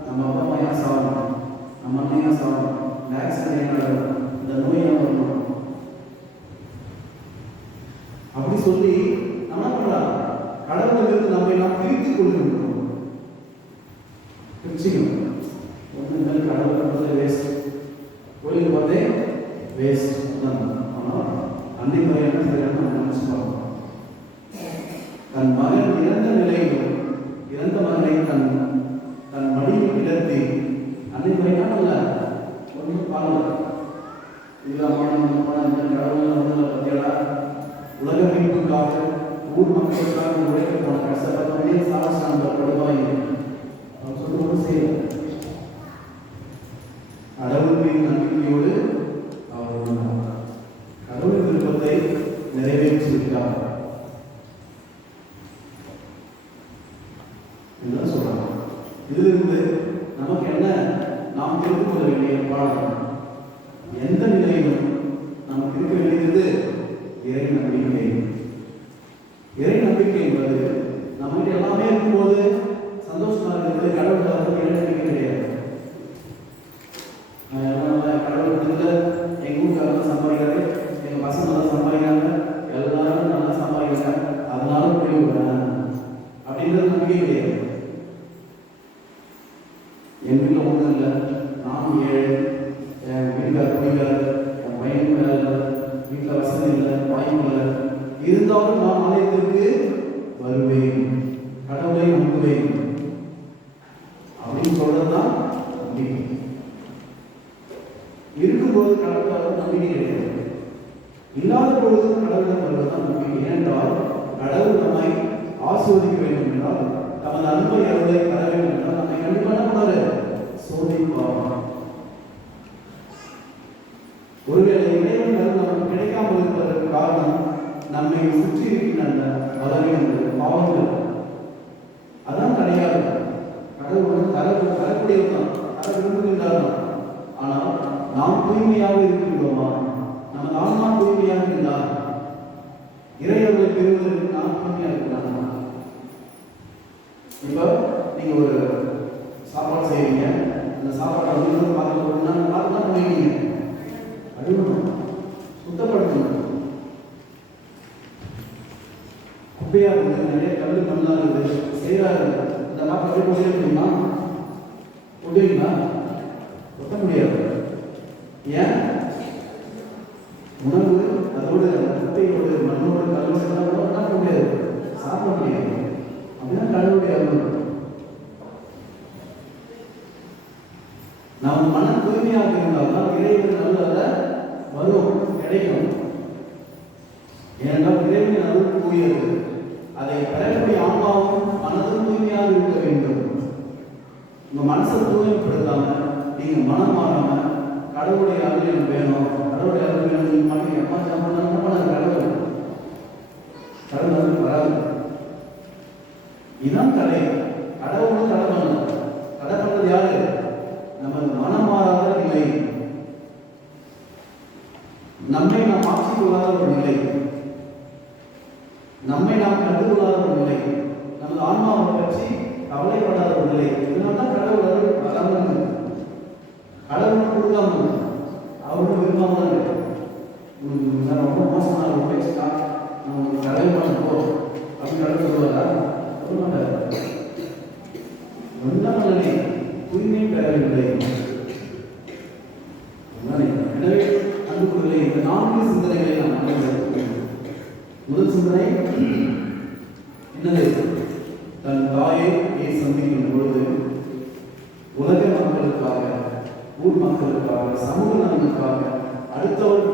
நம்ம அப்பா அம்மா ஏன் சாகணும், நம்ம அண்ணன் ஏன் சாகணும், இந்த ஆக்சிடென்ட் ஏன் நடக்கும், இந்த நோய் ஏன் வரணும் அப்படி சொல்லி நம்ம பண்ணலாம். கடவுளிலிருந்து நம்மை நாம் பிரித்துக் கொள்கிறோம். பிரிச்சுக்கணும். ஒன்று கடவுள் வேஸ்ட், கோயிலுக்கு பார்த்தே வேஸ்ட் தான். ஆனால் அன்னை முறையான சரியான நினைச்சு பார்க்கணும். தன் மகன் இறந்த நிலையிலும் இறந்த மகனை தன் மடியில் கிடத்தி அன்னை முறையான அல்ல ஒன்றும் பாருங்கள். இது அம்மான இந்த கடவுள் ஒன்றும் பற்றியடா உலக மீட்புக்காக ஊர் மக்களுக்காக உழைக்க போன கஷ்டப்பட்டவனே சாட்சியாளர் படுவாய் சொல்லுவது செய்ய கடவுள் மீது நம்பிக்கையோடு அவர் கடவுள் விருப்பத்தை நிறைவேற்றியிருக்கிறார் என்று சொல்றாங்க. இதிலிருந்து நமக்கு என்ன நாம் தெரிந்து கொள்ள வேண்டிய பாடம், எந்த நிலையிலும் நமக்கு இருக்க வேண்டியது இறை நம்பிக்கை. இறை நம்பிக்கை என்பது நமக்கு எல்லாமே இருக்கும்போது சந்தோஷமா இருக்கிறது. கடவுள் இறை நம்பிக்கை கிடையாது. கடவுள் எங்க ஊருக்காரங்க சம்பாதிக்கிறாரு, எங்க பசங்க நல்லா சம்பாதிக்கிறாங்க, எல்லாரும் நல்லா சம்பாதிக்கிறாங்க, அதனால முடிவுறேன் அப்படின்றது நம்பிக்கை கிடையாது. என் வீட்டில் ஒன்றும் இல்லை, நானும் ஏழை, என் வீட்டுக்கார குடிக்காரு, என் பையனும் வேலை இல்லை, வீட்டில் வசதி இல்லை, வாய்ப்பு இல்லை, இருந்தாலும் நான் ஆலயத்திற்கு வருவேன், கடவுளை நம்புவேன் அப்படின்னு சொல்றதுதான் நம்பிக்கை. இருக்கும்போது கடவுள் நம்பிக்கை கிடையாது, இல்லாத பொழுது கடவுளை வருவதுதான் நம்பிக்கை. ஏனென்றால் கடவுள் நம்மை ஆசீர்வதிக்க வேண்டும் என்றால், தமது அன்பை அருளை தர வேண்டும் என்றால் நம்மை கண்டிப்பான சோதிப்பார். ஒருவேளை இறைவன் நமக்கு கிடைக்காமல் இருப்பதற்கு காரணம் நம்மை சுற்றி இருக்கின்ற பலவீனங்கள், பாவங்கள். அதான் கிடையாது. கடவுள் தரக்கூடியவர் தான், தர விரும்புகின்றார். ஆனால் நாம் தூய்மையாக இருக்கின்றோமா? நமது ஆன்மா தூய்மையாக இருந்தால் இறைவனை பெறுவதற்கு நாம் தூய்மையாக இருக்கலாமா? இப்போ நீங்க ஒரு சாப்பாடு செய்வீங்க, அந்த சாப்பாட்டை வந்து பார்த்து பண்ணுவீங்க, அழுகணும், சுத்தப்படுத்தணும். குப்பையா இருக்குது, நிறைய கல் மண்ணா இருக்குது, செய்யறாரு, இந்த பாப்பா போட்டே முடியுமா? போட்டுவீங்களா? ஒட்ட முடியாது. ஏன்? உணவு அதோடு குப்பையோடு மண்ணோடு கல்லோடு ஒட்ட முடியாது, சாப்பிட முடியாது. அப்படிதான் கடவுளுடைய அருள். நாம் மன தூய்மையாக இருந்தால்தான் இறைவன் நல்ல வரும் கிடைக்கும். ஏனென்றால் இறைவனின் அருள் கூறியது, அதை பெறக்கூடிய ஆன்மாவும் மனதும் தூய்மையாக இருக்க வேண்டும். உங்க மனசை தூய்மைப்படுத்தாம நீங்க மனம் மாறாம கடவுளுடைய அருள் எனக்கு வேணும், கடவுளுடைய அருள் வேணும் மாட்டீங்க. அம்மா சாப்பிட கடவுள் கடவுள் அருள் வராது. இதுதான் தடை. கடவுளும் தடை பண்ணணும். தடை பண்ணது யாரு? நமது மனம் மாறாத நிலை, நம்மை நாம் மாற்றிக் கொள்ளாத ஒரு நிலை, நம்மை நாம் கண்டுகொள்ளாத ஒரு நிலை, நமது ஆன்மாவை பற்றி கவலைப்படாத ஒரு நிலை. இதனால்தான் கடவுள் அருள் வராமல், கடவுள் கொடுக்காம, அவரும் விரும்பாமல் ரொம்ப மோசமான ஒரு பேசுனா நான் உங்களுக்கு கடவுள் பண்ண போ அப்படின்னு கடவுள் சொல்லுவாரா? சொல்ல மாட்டார். ஒன்றும் நல்லனே தூய்மை பெறவில்லை. எனவே அன்புக்குள்ளே இந்த 4 சிந்தனைகளை நாம் அடைந்திருக்கிறோம். முதல் சிந்தனை என்னது? தன் தாயை சந்திக்கும் பொழுது உலக மக்களுக்காக, ஊர் மக்களுக்காக, சமூக நலனுக்காக, அடுத்தவர்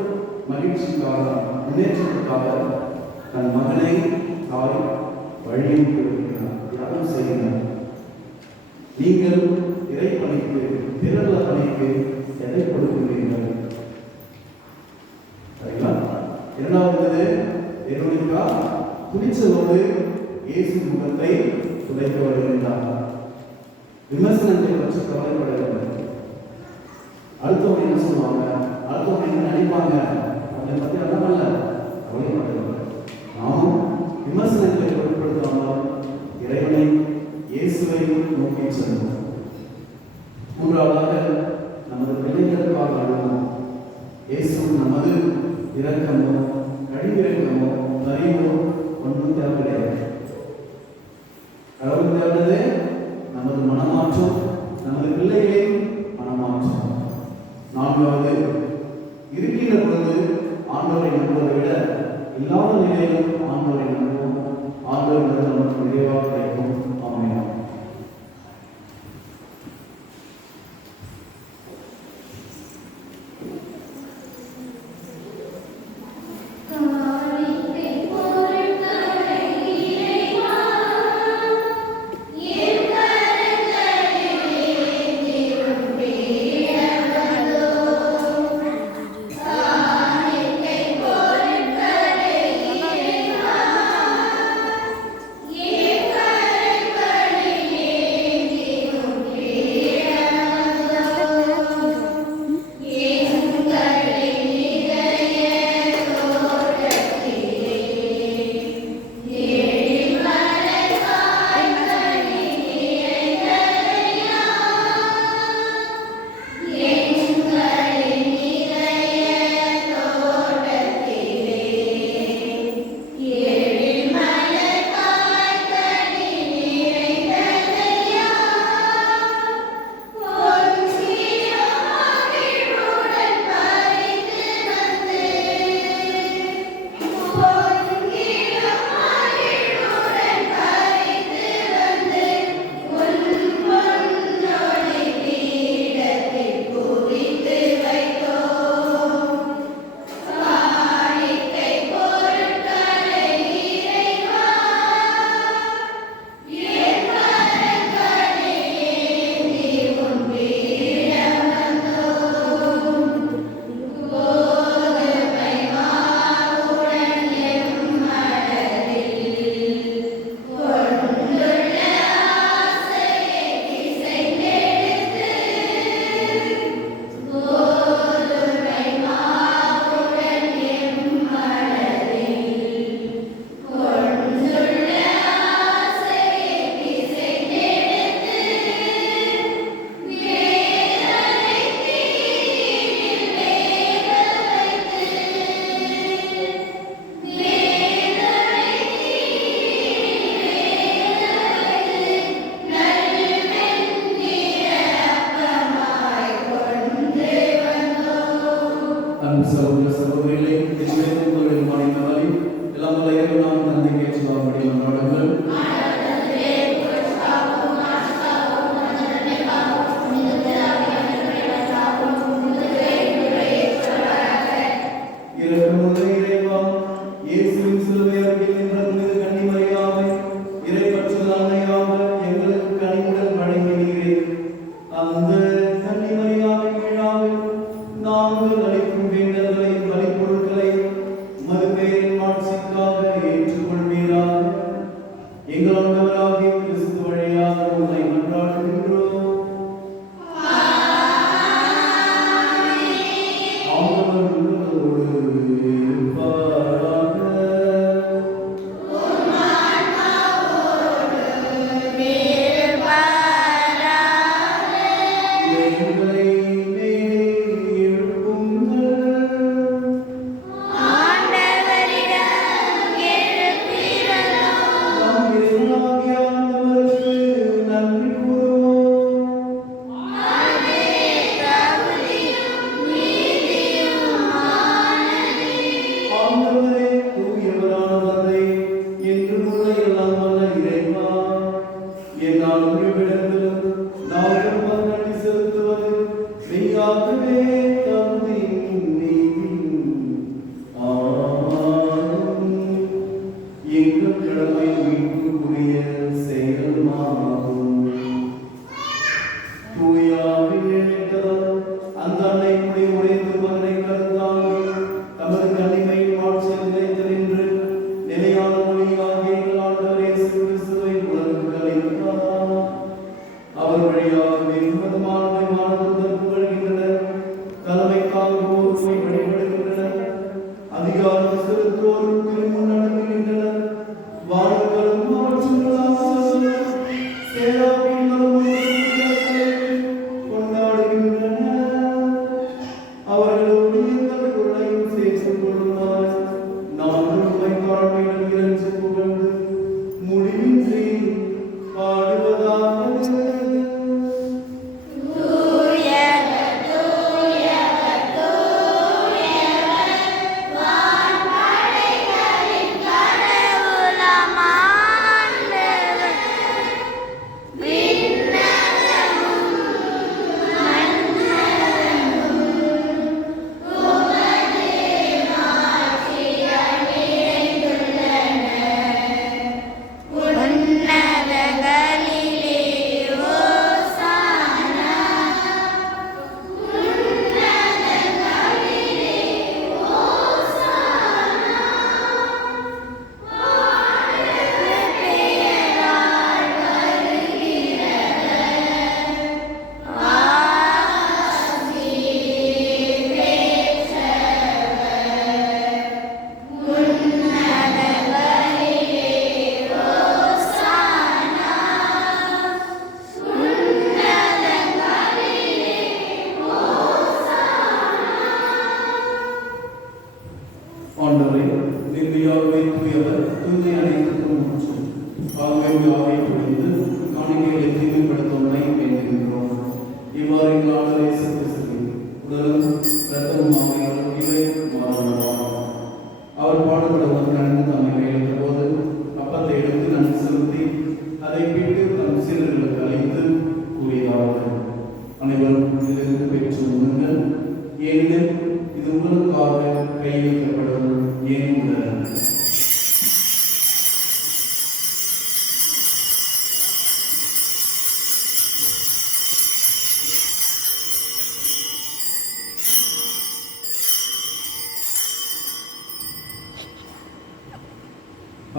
மகிழ்ச்சிக்காக, முன்னேற்றத்துக்காக தன் மகனை தாய் வழியில் தியாகம் செய்கிறார். நீங்கள் இறைப்பணிக்கு, பிறந்த பணிக்கு எதை கொடுக்கிறீர்கள்? சரிங்களா? இரண்டாவது, என்னுடைய துணிச்சலோடு இயேசு முகத்தை துடைக்க வருகின்றார். விமர்சனத்தை பற்றி கவலைப்படவில்லை. அடுத்தவங்க என்ன சொல்லுவாங்க, அடுத்தவங்க என்ன நினைப்பாங்க, அதை பற்றி அதனால கவலைப்படவில்லை. நாமும் விமர்சனங்களை பொருட்படுத்தாமல் இறைவனை, இயேசுவை நோக்கி செல்வோம். மூன்றாவதாக, நமது பிள்ளைகளுக்காக அழுவோம். இயேசு நமது இரக்கமோ, கழிவிறக்கமோ, தரிவோ ஒன்றும் தேவையில்லை. கடவுள் தேவையானது நமது மனமாற்றம், நமது பிள்ளைகளின் மனமாற்றம். நான்காவது, இருக்கின்ற பொழுது ஆண்டவரை நம்புவதை விட இல்லாத நிலையிலும் ஆண்டவரை நம்புவோம். ஆண்டவர் நமக்கு நிறைவாக கிடைக்கும். ஆமென். Yeah.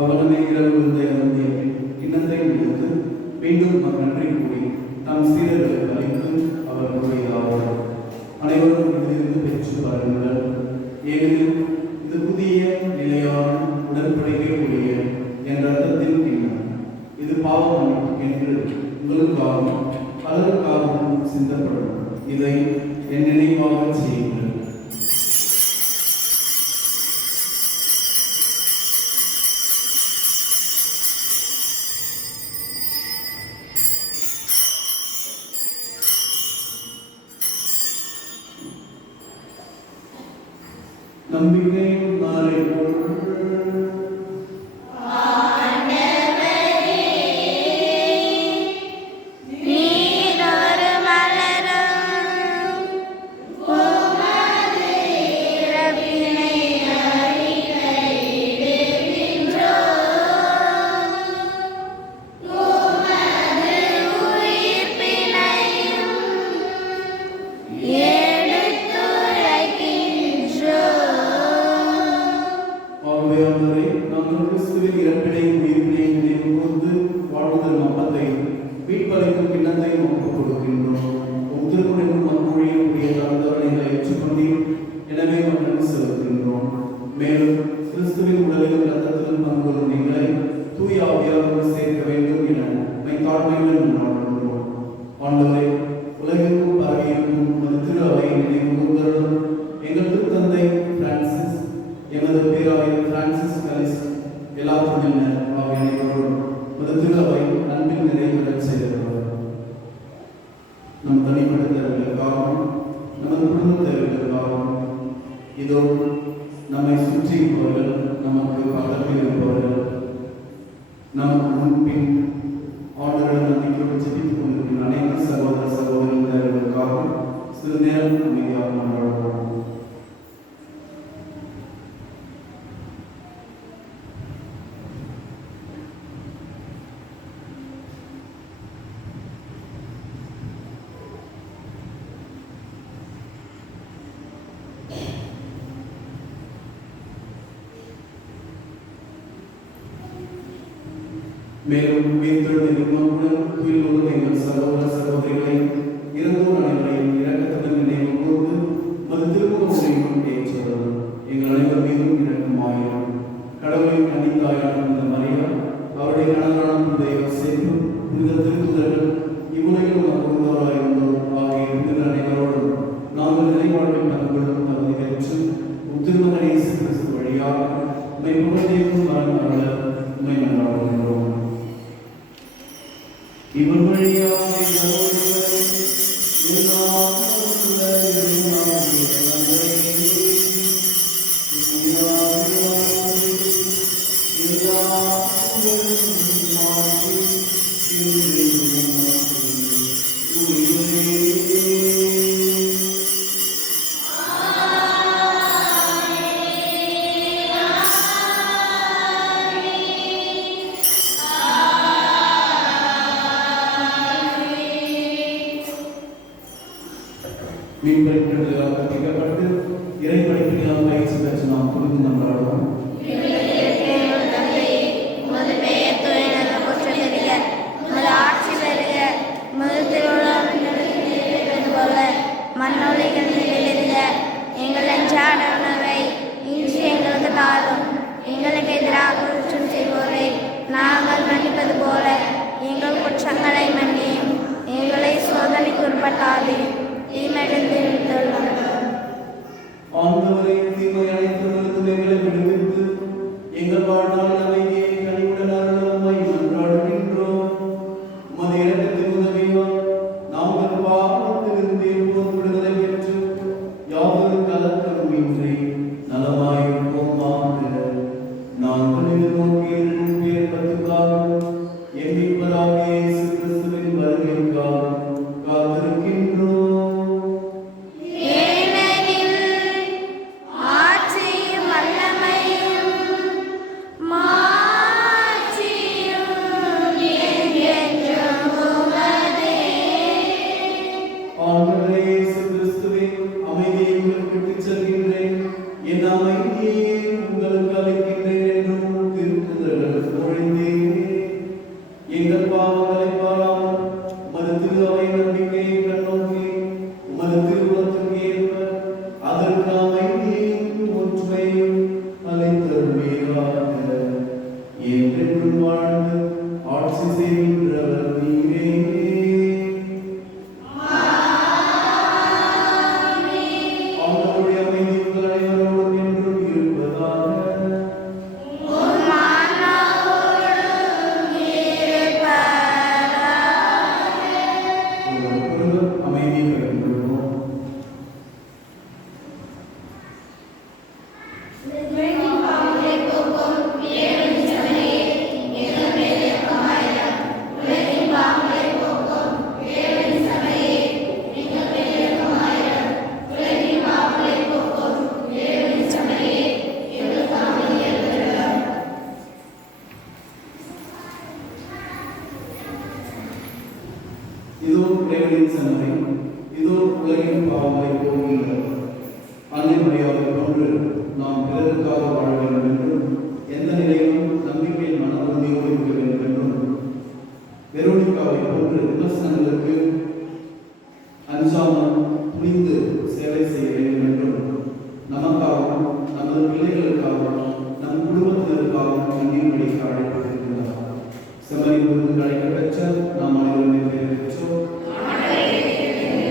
அவனமே இரவு அருந்திய கிண்ணத்தை எடுத்து மீண்டும் நன்றி கூறி தம் சீடர்களுக்கு அளித்து அவர் கூறியதாவது: அனைவரும் இதிலிருந்து பெற்று பாருங்கள், ஏனெனில் இது புதிய நிலையான உடன்படிக்கைக்குரிய என் ரத்தத்தின் கிண்ணம். இது பாவம் என்று உங்களுக்காகவும் பலருக்காகவும் சிந்தப்படும். இதை என் நினைவாக செய்யுங்கள். நம்பிக்கை நாளை நம் தனிப்பட்ட தேவைகளுக்காகவும் நமது குடும்ப தேவைகளுக்காகவும் இதோ நம்மை சுற்றி இருப்பவர்கள், நமக்கு பக்கத்தில் இருப்பவர்கள், நமக்கு முன்பின் ஆண்டவர்கள் நம்பிக்கையோடு ஜெபித்துக் கொண்டிருக்கின்ற அனைத்து சகோதர சகோதரி தேவைகளுக்காகவும் சிறு நேரம் அமைதியாக கொண்டாடுவோம். மேலும் எங்கள் சகோதர சகோதரிகளை இறந்தோர் அனைவரையும் இரக்கத்துடன் நினைவு கூர்ந்து மது திருமுகம் செய்யும் ஏற்றவர் எங்கள் அனைவர் மீதும் இரக்கமாயிரும். உம்மை புகழ்ந்தேவும் மறந்தவர்கள உம்மை மன்றாடுகின்றோம். இவன் வழியாக மீன்படுத்தினால் கற்பிக்கப்பட்டு இறைப்படைப்பினால் பயிற்சி பெற்று நாம் புரிந்து நம்புகிறோம். எங்களுக்கு எதிராக குற்றம் செய்வோரை நாங்கள் மன்னிப்பது போல எங்கள் குற்றங்களை மன்னியும். எங்களை சோதனைக்கு உட்பட்டாது ஆண்டவரே, தீமை அனைத்திலிருந்து எங்களை விடுவித்து எங்கள் வாழ்நாள் அமைதியை கனிவுடன் அருளும்படி மன்றாடுகின்றோம். உமது இரக்கத்தின் உதவியால் நாங்கள் பாவத்திலிருந்து எப்போதும் விடுதலை பெற்று யாதொரு கலக்கமும் இன்றி நலமாயிருப்போமாக. நாங்கள் எதிர்நோக்கி இருக்கும் பேர்பத்துக்காக எம் மீட்பராகிய இயேசு கிறிஸ்துவின் வருகைக்காக காத்திருக்கின்றோம். இதோ இறைவனின் சன்னதி, இதோ உலகின் பாவங்களை போக்குகின்றது. அன்னை மரியாதை கொண்டு நாம் பிறருக்காக வாழ வேண்டும் என்றும் எந்த நிலையிலும் நம்பிக்கையில் மன உறுதியோடு இருக்க வேண்டும் என்றும் வெரோனிகாவை போன்று விமர்சனங்களுக்கு அஞ்சாமல் துணிந்து சேவை செய்ய வேண்டும் என்றும் நமக்காகவும் நமது பிள்ளைகளுக்காகவும் நம் குடும்பத்தினருக்காகவும் கண்ணீர் வடிக்க அழைக்கப்பட்டிருக்கிறார். செம்மறி விருது அழைக்க பெற்ற நாம் அனைவரும் பெயர் பெற்றோம். நம்பிக்கையிலிருந்து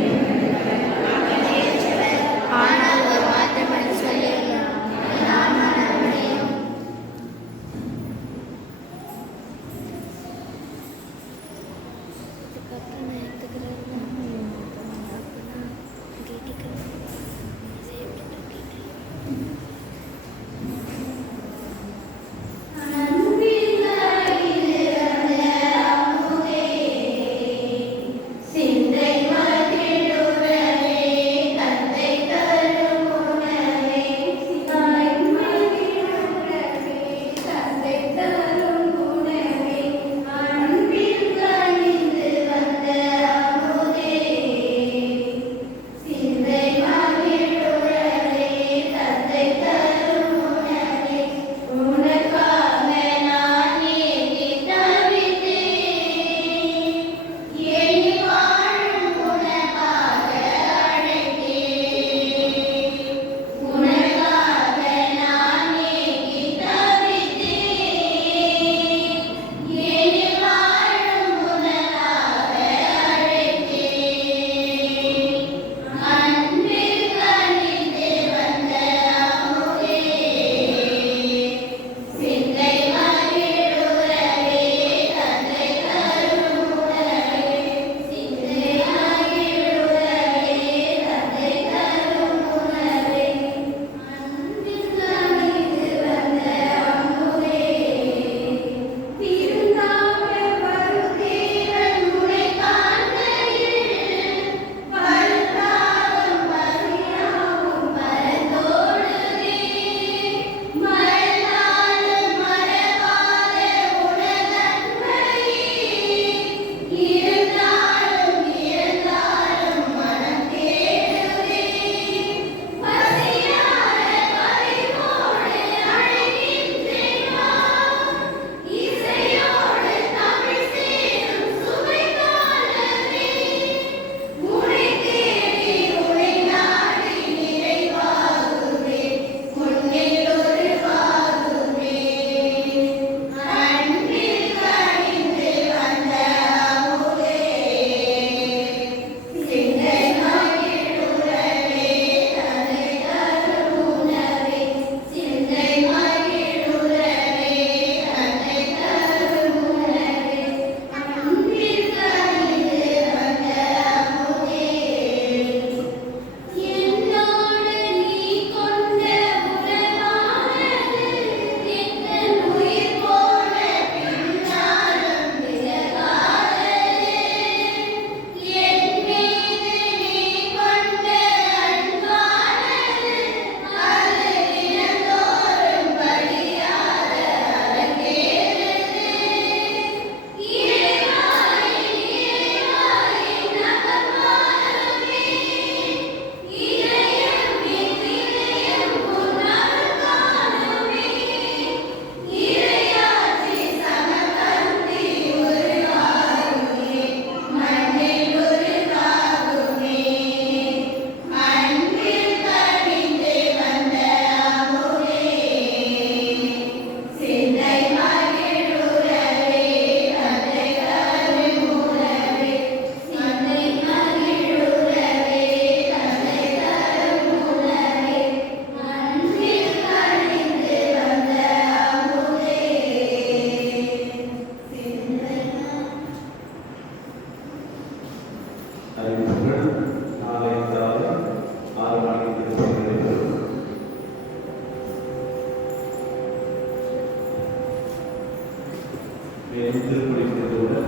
மேலும் திருப்பலிக்கிறதோடு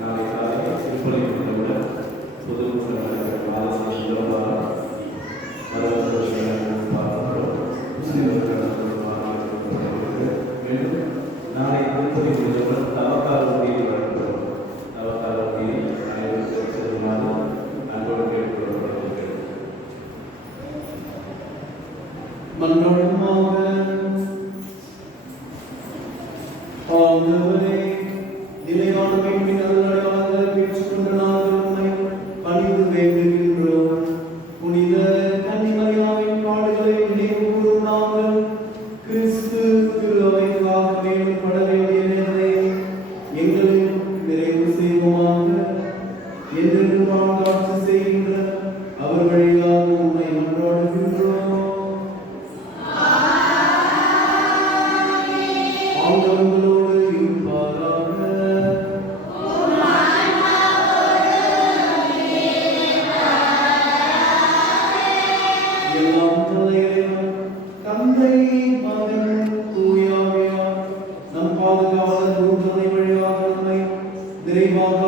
நாளை காலை திருப்பலிக்கிறதோடு பொது மேலும் நாளை திருப்பலிக்கிறதோடு தவக்கால உதவி வழங்கப்படும். தவக்கால உதவி அனைவருக்கும் செல்லுமாறு அன்போடு கேட்டுக்கொள்ளப்படுகிறது. மன்றாடுமாக. ஆண்டவரே, நிலையான மீட்பின் அருளடையாளங்களை பெற்றுக்கொண்ட நாங்கள் உம்மை பணிந்து வேண்டுகின்றோம். புனித கன்னிமரியாவின் பாடுகளை நினைவுகூரும் நாங்கள் கிறிஸ்து திருவைக்காக மேலும் பட வேண்டிய நேரத்தை எங்களில் நிறைவு செய்வோமாக. என்றென்று ஆட்சி செய்கின்ற அவர் வழியாக உம்மை மன்றாடுகின்றோம். ஆண்டவர்களோடு இருப்பாராக. எல்லாம் தலைவர் தந்தை மகன் தூய ஆவியார் நம் பாதுகாவலர் தூதனை வழியாக நம்மை நிறைவாக